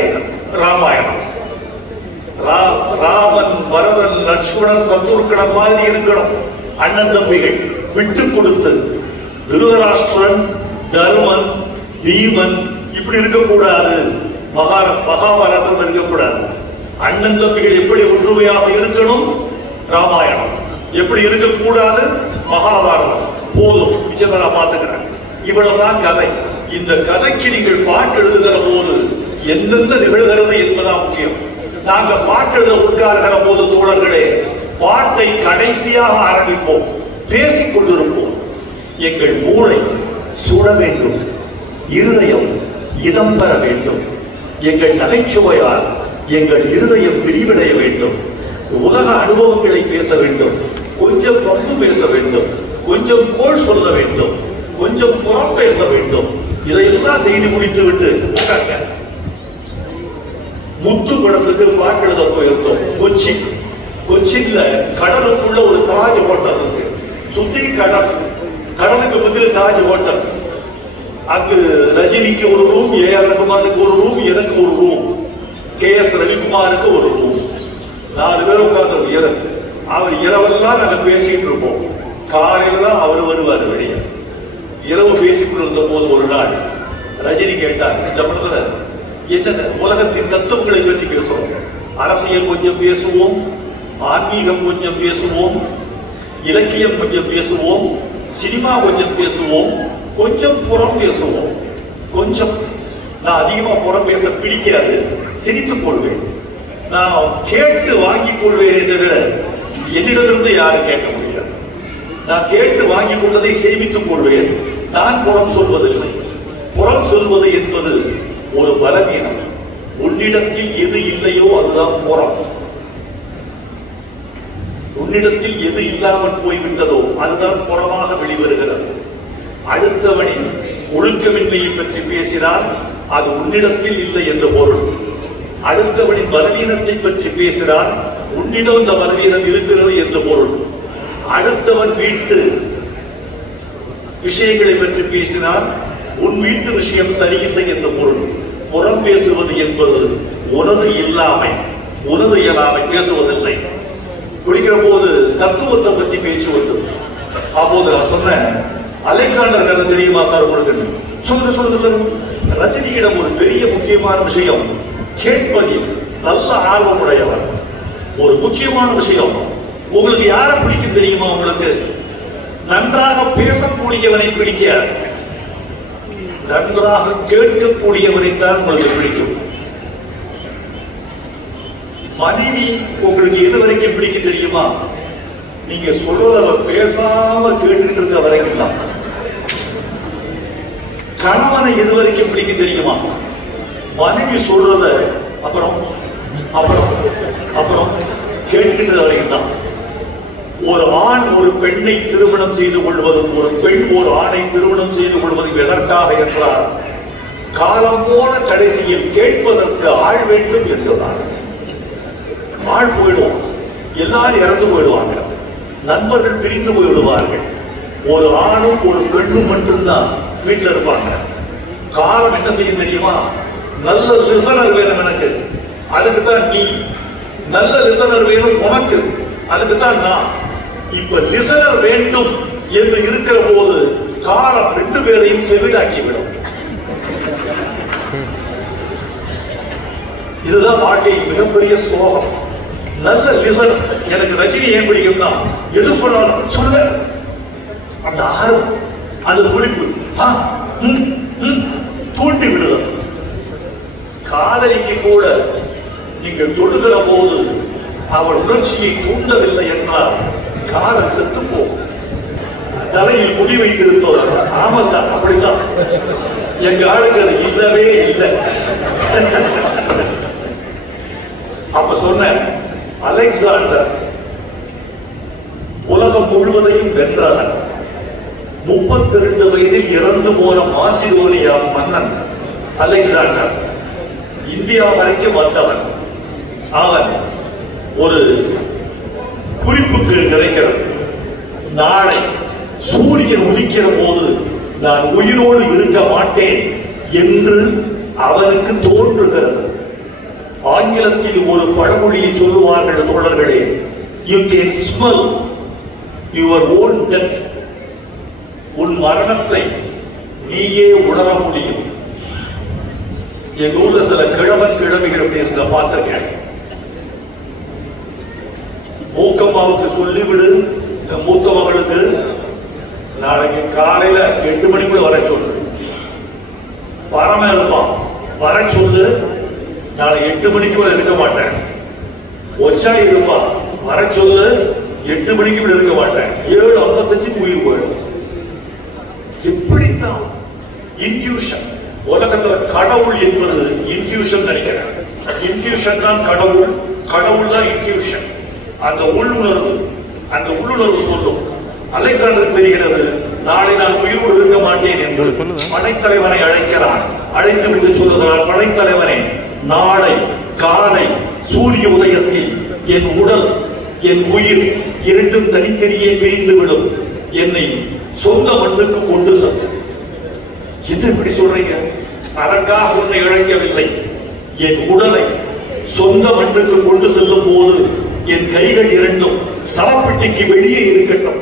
ராமாயணம். ராமன், பரதன், லட்சுமணன், சத்துருக்கணன் மாதிரி இருக்கணும் அண்ணன் தம்பிகள். விட்டு கொடுத்து திருதராஷ்டிரன், தர்மன், பீமன் இப்படி இருக்கக்கூடாது. மகாபாரதம் இருக்கக்கூடாது. அண்ணன் தம்பிகள் எப்படி ஒற்றுமையாக இருக்கணும் ராமாயணம், எப்படி இருக்கக்கூடாது மகாபாரதம். போதும், மிச்சத்தை நான் பார்த்துக்கிறேன். இவ்வளவுதான் கதை. இந்த கதைக்கு நீங்கள் பாட்டு எழுதுகிற போது எந்தெந்த நிகழ்கிறது என்பதான் முக்கியம். நாங்க பாட்டு எழுத உட்காருகிற போது தோழர்களே, பாட்டை கடைசியாக ஆரம்பிப்போம், பேசிக் கொண்டிருப்போம். எங்கள் மூளை சுட வேண்டும், இருதயம் இதம் பெற வேண்டும். எங்கள் நகைச்சுவையால் எங்கள் இருதயம் விரிவடைய வேண்டும். உலக அனுபவங்களை பேச வேண்டும், கொஞ்சம் பங்கு பேச வேண்டும், கொஞ்சம் கோல் சொல்ல வேண்டும், கொஞ்சம் புறம் பேச வேண்டும். இதையெல்லாம் செய்து முடித்து விட்டு முத்து படத்துக்கு பாட்டு எழுத போயிருந்தோம். கொச்சின்ல கடலுக்குள்ள ஒரு தாஜ் ஹோட்டல் இருக்கு. சுத்தி கடல், கடலுக்கு பத்தியில் தாஜ் ஹோட்டல். அங்கு ரஜினிக்கு ஒரு ரூம், ஏஆர் ரகுமானுக்கு ஒரு ரூம், எனக்கு ஒரு ரூம், கேஎஸ் ரவிக்குமாருக்கு ஒரு ரூம். 4 பேர் உட்கார்ந்து அவர் இரவெல்லாம் நாங்க பேசிட்டு இருப்போம். காலையில தான் அவர் வருவார் வெளியே. இரவு பேசிக்கொண்டு இருந்த போது ஒரு நாள் ரஜினி கேட்டார், இந்த படத்துல என்னென்ன உலகத்தின் தத்துவங்களை பற்றி பேசுறோம், அரசியல் கொஞ்சம் பேசுவோம், ஆன்மீகம் கொஞ்சம் பேசுவோம், இலக்கியம் கொஞ்சம் பேசுவோம், சினிமா கொஞ்சம் பேசுவோம், கொஞ்சம் புறம் பேசுவோம். கொஞ்சம், நான் அதிகமா புறம் பேச பிடிக்காது, சிரித்துக் கொள்வேன். நான் கேட்டு வாங்கிக் கொள்வேனே தவிர என்னிடமிருந்து யாரும் கேட்க முடியாது. நான் கேட்டு வாங்கிக் கொண்டதை சேமித்துக் கொள்வேன். நான் புறம் சொல்வதில்லை. புறம் சொல்வது என்பது ஒரு பலவீனம். உன்னிடத்தில் எது இல்லையோ அதுதான் புறம். உன்னிடத்தில் எது இல்லாமல் போய்விட்டதோ அதுதான் புறமாக வெளிவருகிறது. அடுத்தவனின் ஒழுக்கமின்மையை பற்றி பேசினால் அது உன்னிடத்தில் இல்லை என்ற பொருள். அடுத்தவனின் பலவீனத்தை பற்றி பேசினால் உன்னிடம் இந்த பலவீனம் இருக்கிறது என்ற பொருள். அடுத்தவன் வீட்டு விஷயங்களை பற்றி பேசினால் உன் வீட்டு விஷயம் சரியில்லை என்ற பொருள். புறம் பேசுவது என்பது உனது இல்லாமை, உனது இயலாமை பேசுவதில்லை. குடிக்கிற போது தத்துவத்தை பற்றி பேச்சு வந்தது. அப்போது நான் சொன்னேன், அலெக்சாண்டர் கதை தெரியுமா சார் உங்களுக்கு? சொல்லுங்க சொல்லுங்க சொல்லுங்க. ரஜினியிடம் ஒரு பெரிய முக்கியமான விஷயம், கேட்பதில் நல்ல ஆர்வமுடையவர். ஒரு முக்கியமான விஷயம், உங்களுக்கு யாரை பிடிக்கும் தெரியுமா? உங்களுக்கு நன்றாக பேசக்கூடியவனை பிடிக்காது, நன்றாக கேட்கக்கூடியவனைத்தான் உங்களுக்கு பிடிக்கும். மனைவி உங்களுக்கு எது வரைக்கும் பிடிக்கும் தெரியுமா? நீங்க சொல்றத அவர் பேசாம கேட்டுக்கிட்டு இருக்க வரைக்கும் தான். கணவனை எது வரைக்கும் பிடிக்கும் தெரியுமா? மனைவி சொல்றத அப்புறம் அப்புறம் அப்புறம் கேட்டுக்கிட்டு வரைக்கும் தான். ஒரு ஆண் ஒரு பெண்ணை திருமணம் செய்து கொள்வதும் ஒரு பெண் ஒரு ஆணை திருமணம் செய்து கொள்வதும் எதற்காக என்றால் காலம் போல கடைசியில் கேட்பதற்கு ஆள் வேண்டும் என்றுதான். ஆள் போயிடுவோம், எல்லாரும் இறந்து போயிடுவாங்க, நண்பர்கள் பிரிந்து போய்விடுவார்கள். ஒரு ஆணும் ஒரு பெண்ணும் மட்டும்தான் வீட்டில் இருப்பாங்க. காலம் என்ன செய்ய தெரியுமா? நல்ல லிசனர் வேணும் எனக்கு, அதுக்குத்தான் நீ. நல்ல லிசனர் வேணும் உனக்கு, அதுக்குத்தான் நான். இப்ப லிசனர் வேண்டும் என்று இருக்கிற போது காலம் 2 பேரையும் செவிடாக்கிவிடும். இதுதான் வாழ்க்கையின் மிகப்பெரிய சோகம். நல்ல லிசன். எனக்கு ரஜினி ஏன் பிடிக்கும் தான், எது சொன்னாலும் சொல்லுங்க, அந்த ஆர்வம், அது பிடிப்பு தூண்டி விடுதல். காதலிக்கு கூட நீங்கள் தொடுகிற போது அவள் உணர்ச்சியை தூண்டவில்லை என்றால் காதல் செத்து போகும். தலையில் முடி வைத்திருப்பவர், ஆமா சார் அப்படித்தான், எங்க ஆளுக்கு அது இல்லவே இல்லை. அப்ப சொன்ன அலெக்சாண்டர் உலகம் முழுவதையும் வென்றவன். 32 வயதில் இறந்து போன மாசிடோனியா மன்னன் அலெக்சாண்டர் இந்தியா வரைக்கும் வந்தவன். அவன் ஒரு குறிப்புக்கு கிடைக்கிறது, நாளை சூரியன் உதிக்கிற போது நான் உயிரோடு இருக்க மாட்டேன் என்று அவனுக்கு தோன்றுகிறது. ஆங்கிலத்தில் ஒரு பழமொழியை சொல்லுவார்கள் தோழர்களே, you can smell your own death. உன் மரணத்தை நீயே உணர முடியும். எங்க ஊர்ல சில கிழவன் கிழவிகள் அப்படி இருக்க பார்த்திருக்கேன். மூக்கம்மாவுக்கு சொல்லிவிடு, மூத்த மகளுக்கு நாளைக்கு காலையில 8 மணிக்குள்ள வர சொல்லு. பரம இருப்பான், வர சொல்லு, நாளை 8 மணிக்குள்ள இருக்க மாட்டேன். ஒச்சாய் இருப்பான், வர சொல்லு, 8 மணிக்கு இருக்க மாட்டேன். 7:55 உயிர் போயிடும். எப்படித்தான் இன்ட்யூஷன். உலகத்துல கடவுள் என்பது இன்ட்யூஷன் நினைக்கிறேன். இன்ட்யூஷன் தான் கடவுள், கடவுள் தான் இன்ட்யூஷன். அந்த உள்ளுணர்வு, அந்த உள்ளுணர்வு சொல்லும். அலெக்சாண்டருக்கு தெரிகிறது, நாளை நான் உயிரோடு இருக்க மாட்டேன் என்று படைத்தலைவனை அழைக்கிறான். அழைத்து விட்டு சொல்லுகிறான், படைத்தலைவனே, நாளை காலை சூரிய உதயத்தில் என் உடல் என் உயிர் இரண்டும் தனித்தனியே பிரிந்துவிடும். என்னை சொந்த மண்ணுக்கு கொண்டு செல். இது எப்படி சொல்றீங்க? அதற்காக உன்னை இழைக்கவில்லை. என் உடலை சொந்த மண்ணுக்கு கொண்டு செல்லும் போது என் கைகள் இரண்டும் சவப்பெட்டிக்கு வெளியே இருக்கட்டும்.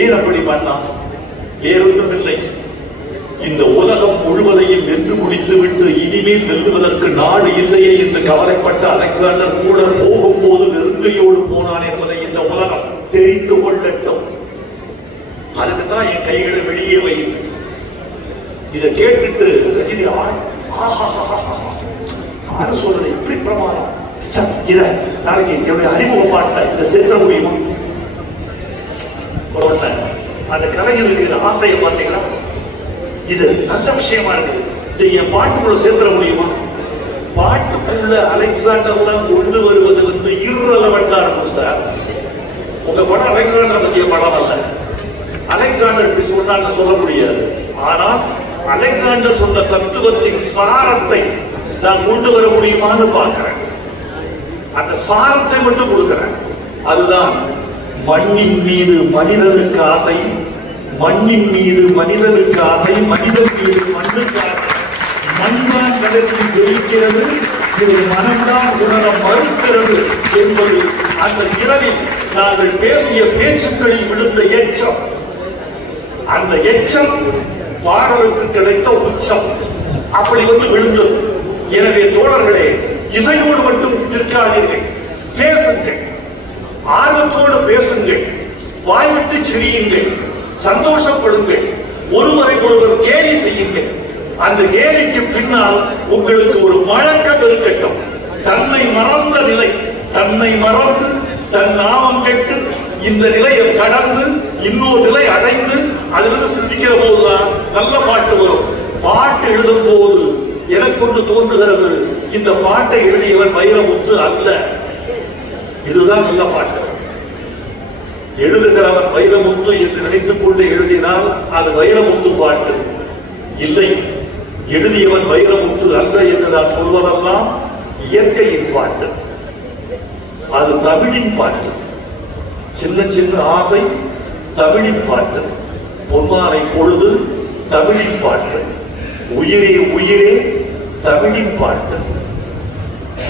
ஏன் அப்படி பண்ணா? வேறொன்றுமில்லை, இந்த உலகம் முழுவதையும் வென்று முடித்து விட்டு இனிமேல் வெல்லுவதற்கு நாடு இல்லையே என்று கவலைப்பட்ட அலெக்சாண்டர் கூட போகும்போது வெறுங்கையோடு போனான் என்பதை இந்த உலகம் தெரிந்து கொள்ளட்டும். அதுக்குதான் என் கைகளை வெளியே வைத்து. இதை கேட்டுட்டு ரஜினி சொல்றது எப்படி பிரமாதம். இத நாளைக்கு என்னுடைய அறிமுக பாட்டில் இதை சேர்த்த முடியுமா? அந்த கலைஞருக்கு ஆசையை பார்த்தீங்கன்னா இது நல்ல விஷயமா இருக்கு, இதை என் பாட்டுக்குள்ள சேர்த்துட முடியுமா? பாட்டுக்குள்ள அலெக்சாண்டர் கொண்டு வருவது irrelevant-ஆ இருக்கும் சார். உங்க படம் அலெக்சாண்டர் பற்றிய படம் அல்ல. அலெக்சாண்டர் இப்படி சொன்னான்னு சொல்ல முடியாது. ஆனால் அலெக்சாண்டர் சொன்ன தத்துவத்தின் சாரத்தை நான் கொண்டு வர முடியுமான்னு பார்க்கிறேன். அந்த சாரத்தை மட்டும் கொடுக்கிறேன். அதுதான் மண்ணின் மீது மனிதனுக்கு ஆசை, மண்ணின் மீது மனிதனுக்கு ஆசை, மனிதன் மீது மண்ணுக்கு ஆசை. மண்தான் கடைசியில் ஜெயிக்கிறது, இது மனம்தான் உணர மறுக்கிறது என்பது அந்த இரவில் நாங்கள் பேசிய பேச்சுக்களில் விழுந்த எச்சம். அந்த எச்சம் பாடலுக்கு கிடைத்த உச்சம். அப்படி விழுந்தது. எனவே தோழர்களே, இசையோடு மட்டும் நிற்காதீர்கள், பேசுங்கள், ஆர்வத்தோடு பேசுங்கள், வாய்விட்டு சிரியுங்கள், சந்தோஷப்படுங்கள், ஒருவரை ஒருவர் கேலி செய்யுங்கள். அந்த கேலிக்கு பின்னால் உங்களுக்கு ஒரு வழக்கம் இருக்கட்டும். தன்னை மறந்த நிலை, தன்னை மறந்து தன் நாமம் கெட்டு இந்த நிலையை கடந்து இன்னொரு நிலை அடைந்து அதிலிருந்து சிந்திக்கிற போதுதான் நல்ல பாட்டு வரும். பாட்டு எழுதும் போது எனக்கு ஒன்று தோன்றுகிறது, இந்த பாட்டை எழுதியவன் வைரமுத்து அல்ல. இதுதான் நல்ல பாட்டு. எழுதுகிறவன் வைரமுத்து என்று நினைத்துக் கொண்டு எழுதினால் அது வைரமுத்து பாட்டு. இல்லை, எழுதியவன் வைரமுத்து அல்ல என்று நான் சொல்வதெல்லாம் இயற்கையின் பாட்டு, அது தமிழின் பாட்டு. சின்ன சின்ன ஆசை தமிழின் பாட்டு, பொன்மாலை பொழுது தமிழின் பாட்டு, உயிரே உயிரே தமிழின் பாட்டு.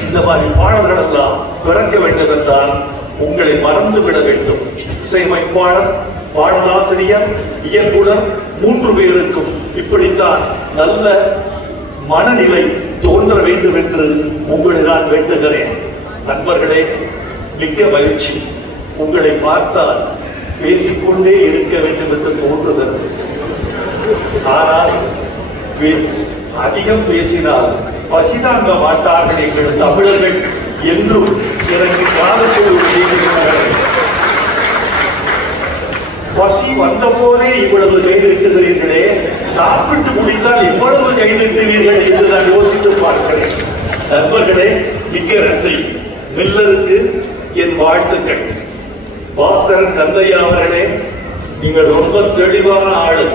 இந்த மாதிரி பாடல்கள் எல்லாம் பிறக்க வேண்டும் என்றால் உங்களை மறந்துவிட வேண்டும். இசையமைப்பாளர், பாடலாசிரியர், இயக்குனர் 3 பேருக்கும் இப்படித்தான் நல்ல மனநிலை தோன்ற வேண்டும் என்று உங்களை நான் வேண்டுகிறேன். நண்பர்களே, மிக்க மகிழ்ச்சி. உங்களை பார்த்தால் பேசிக்கொண்டே இருக்க வேண்டும் என்று தோன்றுகிறது. ஆனால் அதிகம் பேசினால் பசிதாங்க மாட்டார்கள் எங்கள் தமிழர்கள் என்றும் எனக்கு காலத்தில் செய்திருக்கிறார்கள். பசி வந்த போதே இவ்வளவு கைதட்டுகிறீர்களே, சாப்பிட்டு முடித்தால் இவ்வளவு கைதட்டுவீர்கள் என்று நான் யோசித்து பார்க்கிறேன். நண்பர்களே, மிக்க நன்றி. மில்லருக்கு என் வாழ்த்துக்கள். பாஸ்கரன் கந்தையா அவர்களே, நீங்கள் ரொம்ப தெளிவான ஆளு.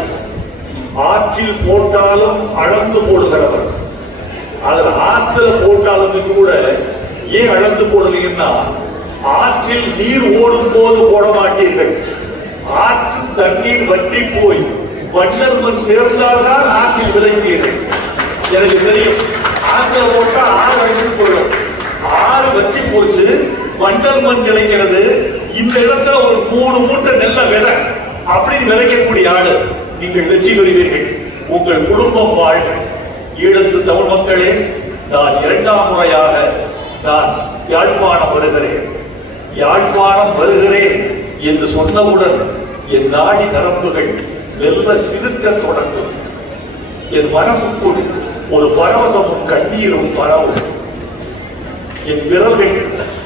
ஆற்றில் போட்டாலும் அளந்து போடுகிறவர். அதில் ஆற்றில போட்டாலும் கூட ஏன் அளந்து போடுவீங்கன்னா, ஆற்றில் நீர் ஓடும் போது போட மாட்டீர்கள். ஆற்று தண்ணீர் வற்றி போய் வண்டல் மண் சேர்ந்தால்தான் ஆற்றில் விதைப்பீர்கள். எனக்கு தெரியும், ஆற்றில போட்டா 6 வயசு போயிடும். 6 வற்றி போச்சு, வண்டல் மண் கிடைக்கிறது. இந்த இடத்துல ஒரு 3 மூட்டை நெல்ல விதை அப்படின்னு விதைக்கக்கூடிய ஆளு. நீங்கள் வெற்றி பெறுவீர்கள். உங்கள் குடும்பம் வாழ்க. ஈழத்து தமிழ் மக்களே, நான் 2ஆம் முறையாக நான் யாழ்ப்பாணம் வருகிறேன். யாழ்ப்பாணம் வருகிறேன் என்று சொன்னவுடன் என் நாடி நரம்புகள் வெல்ல சிலிர்க்க தொடங்கும். என் மனசுக்குள் ஒரு பரவசமும் கண்ணீரும் பரவும். என் விரல்கள்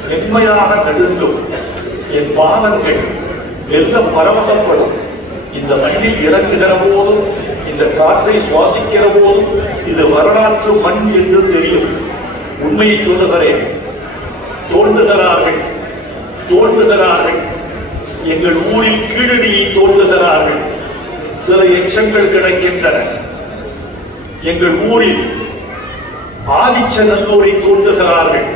மென்மையாக நடுங்கும். என் பாதங்கள் வெல்ல பரவசப்படும். இந்த மண்ணில் இறங்குகிற போதும், இந்த காற்றை சுவாசிக்கிற போதும் இது வரலாற்று மண் என்று தெரியும். உண்மையை சொல்லுகிறேன். தோண்டுகிறார்கள், தோண்டுகிறார்கள். எங்கள் ஊரில் கீழடியை தோண்டுகிறார்கள். சில எச்சங்கள் கிடைக்கின்றன. எங்கள் ஊரில் ஆதிச்சநல்லூரை தோண்டுகிறார்கள்.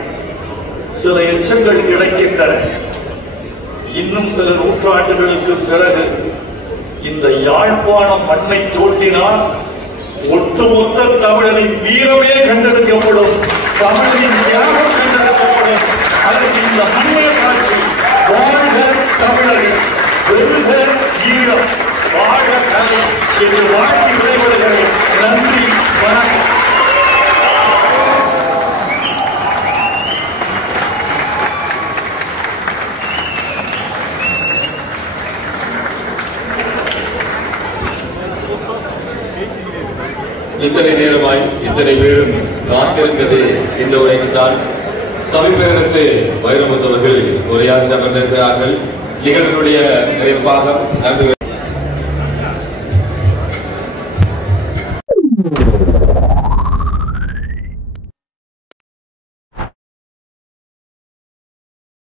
சில எச்சங்கள் கிடைக்கின்றன. இன்னும் சில நூற்றாண்டுகளுக்கு பிறகு இந்த யாழ்ப்பாணம் மண்ணை தோண்டினால் ஒட்டுமொத்த தமிழனின் வீரமே கண்டெடுக்கப்படும். தமிழின் தியாகம் கண்டெடுக்கப்படும். அதற்கு இந்த மண்ணே சாட்சி. வாழ்க தமிழர்கள், வெல்க ஈழம், வாழ்க கலை என்று வாழ்த்தி விடைபெறுகிறேன். நன்றி, வணக்கம். இத்தனை நேரமாய் இத்தனை பேரும் காத்திருந்தது இந்த உரைக்குத்தான். கவிப்பேரரசு வைரமுத்து அவர்கள் உரையாற்றி அமர்ந்திருக்கிறார்கள். நிகழ்வினுடைய நிறைவாக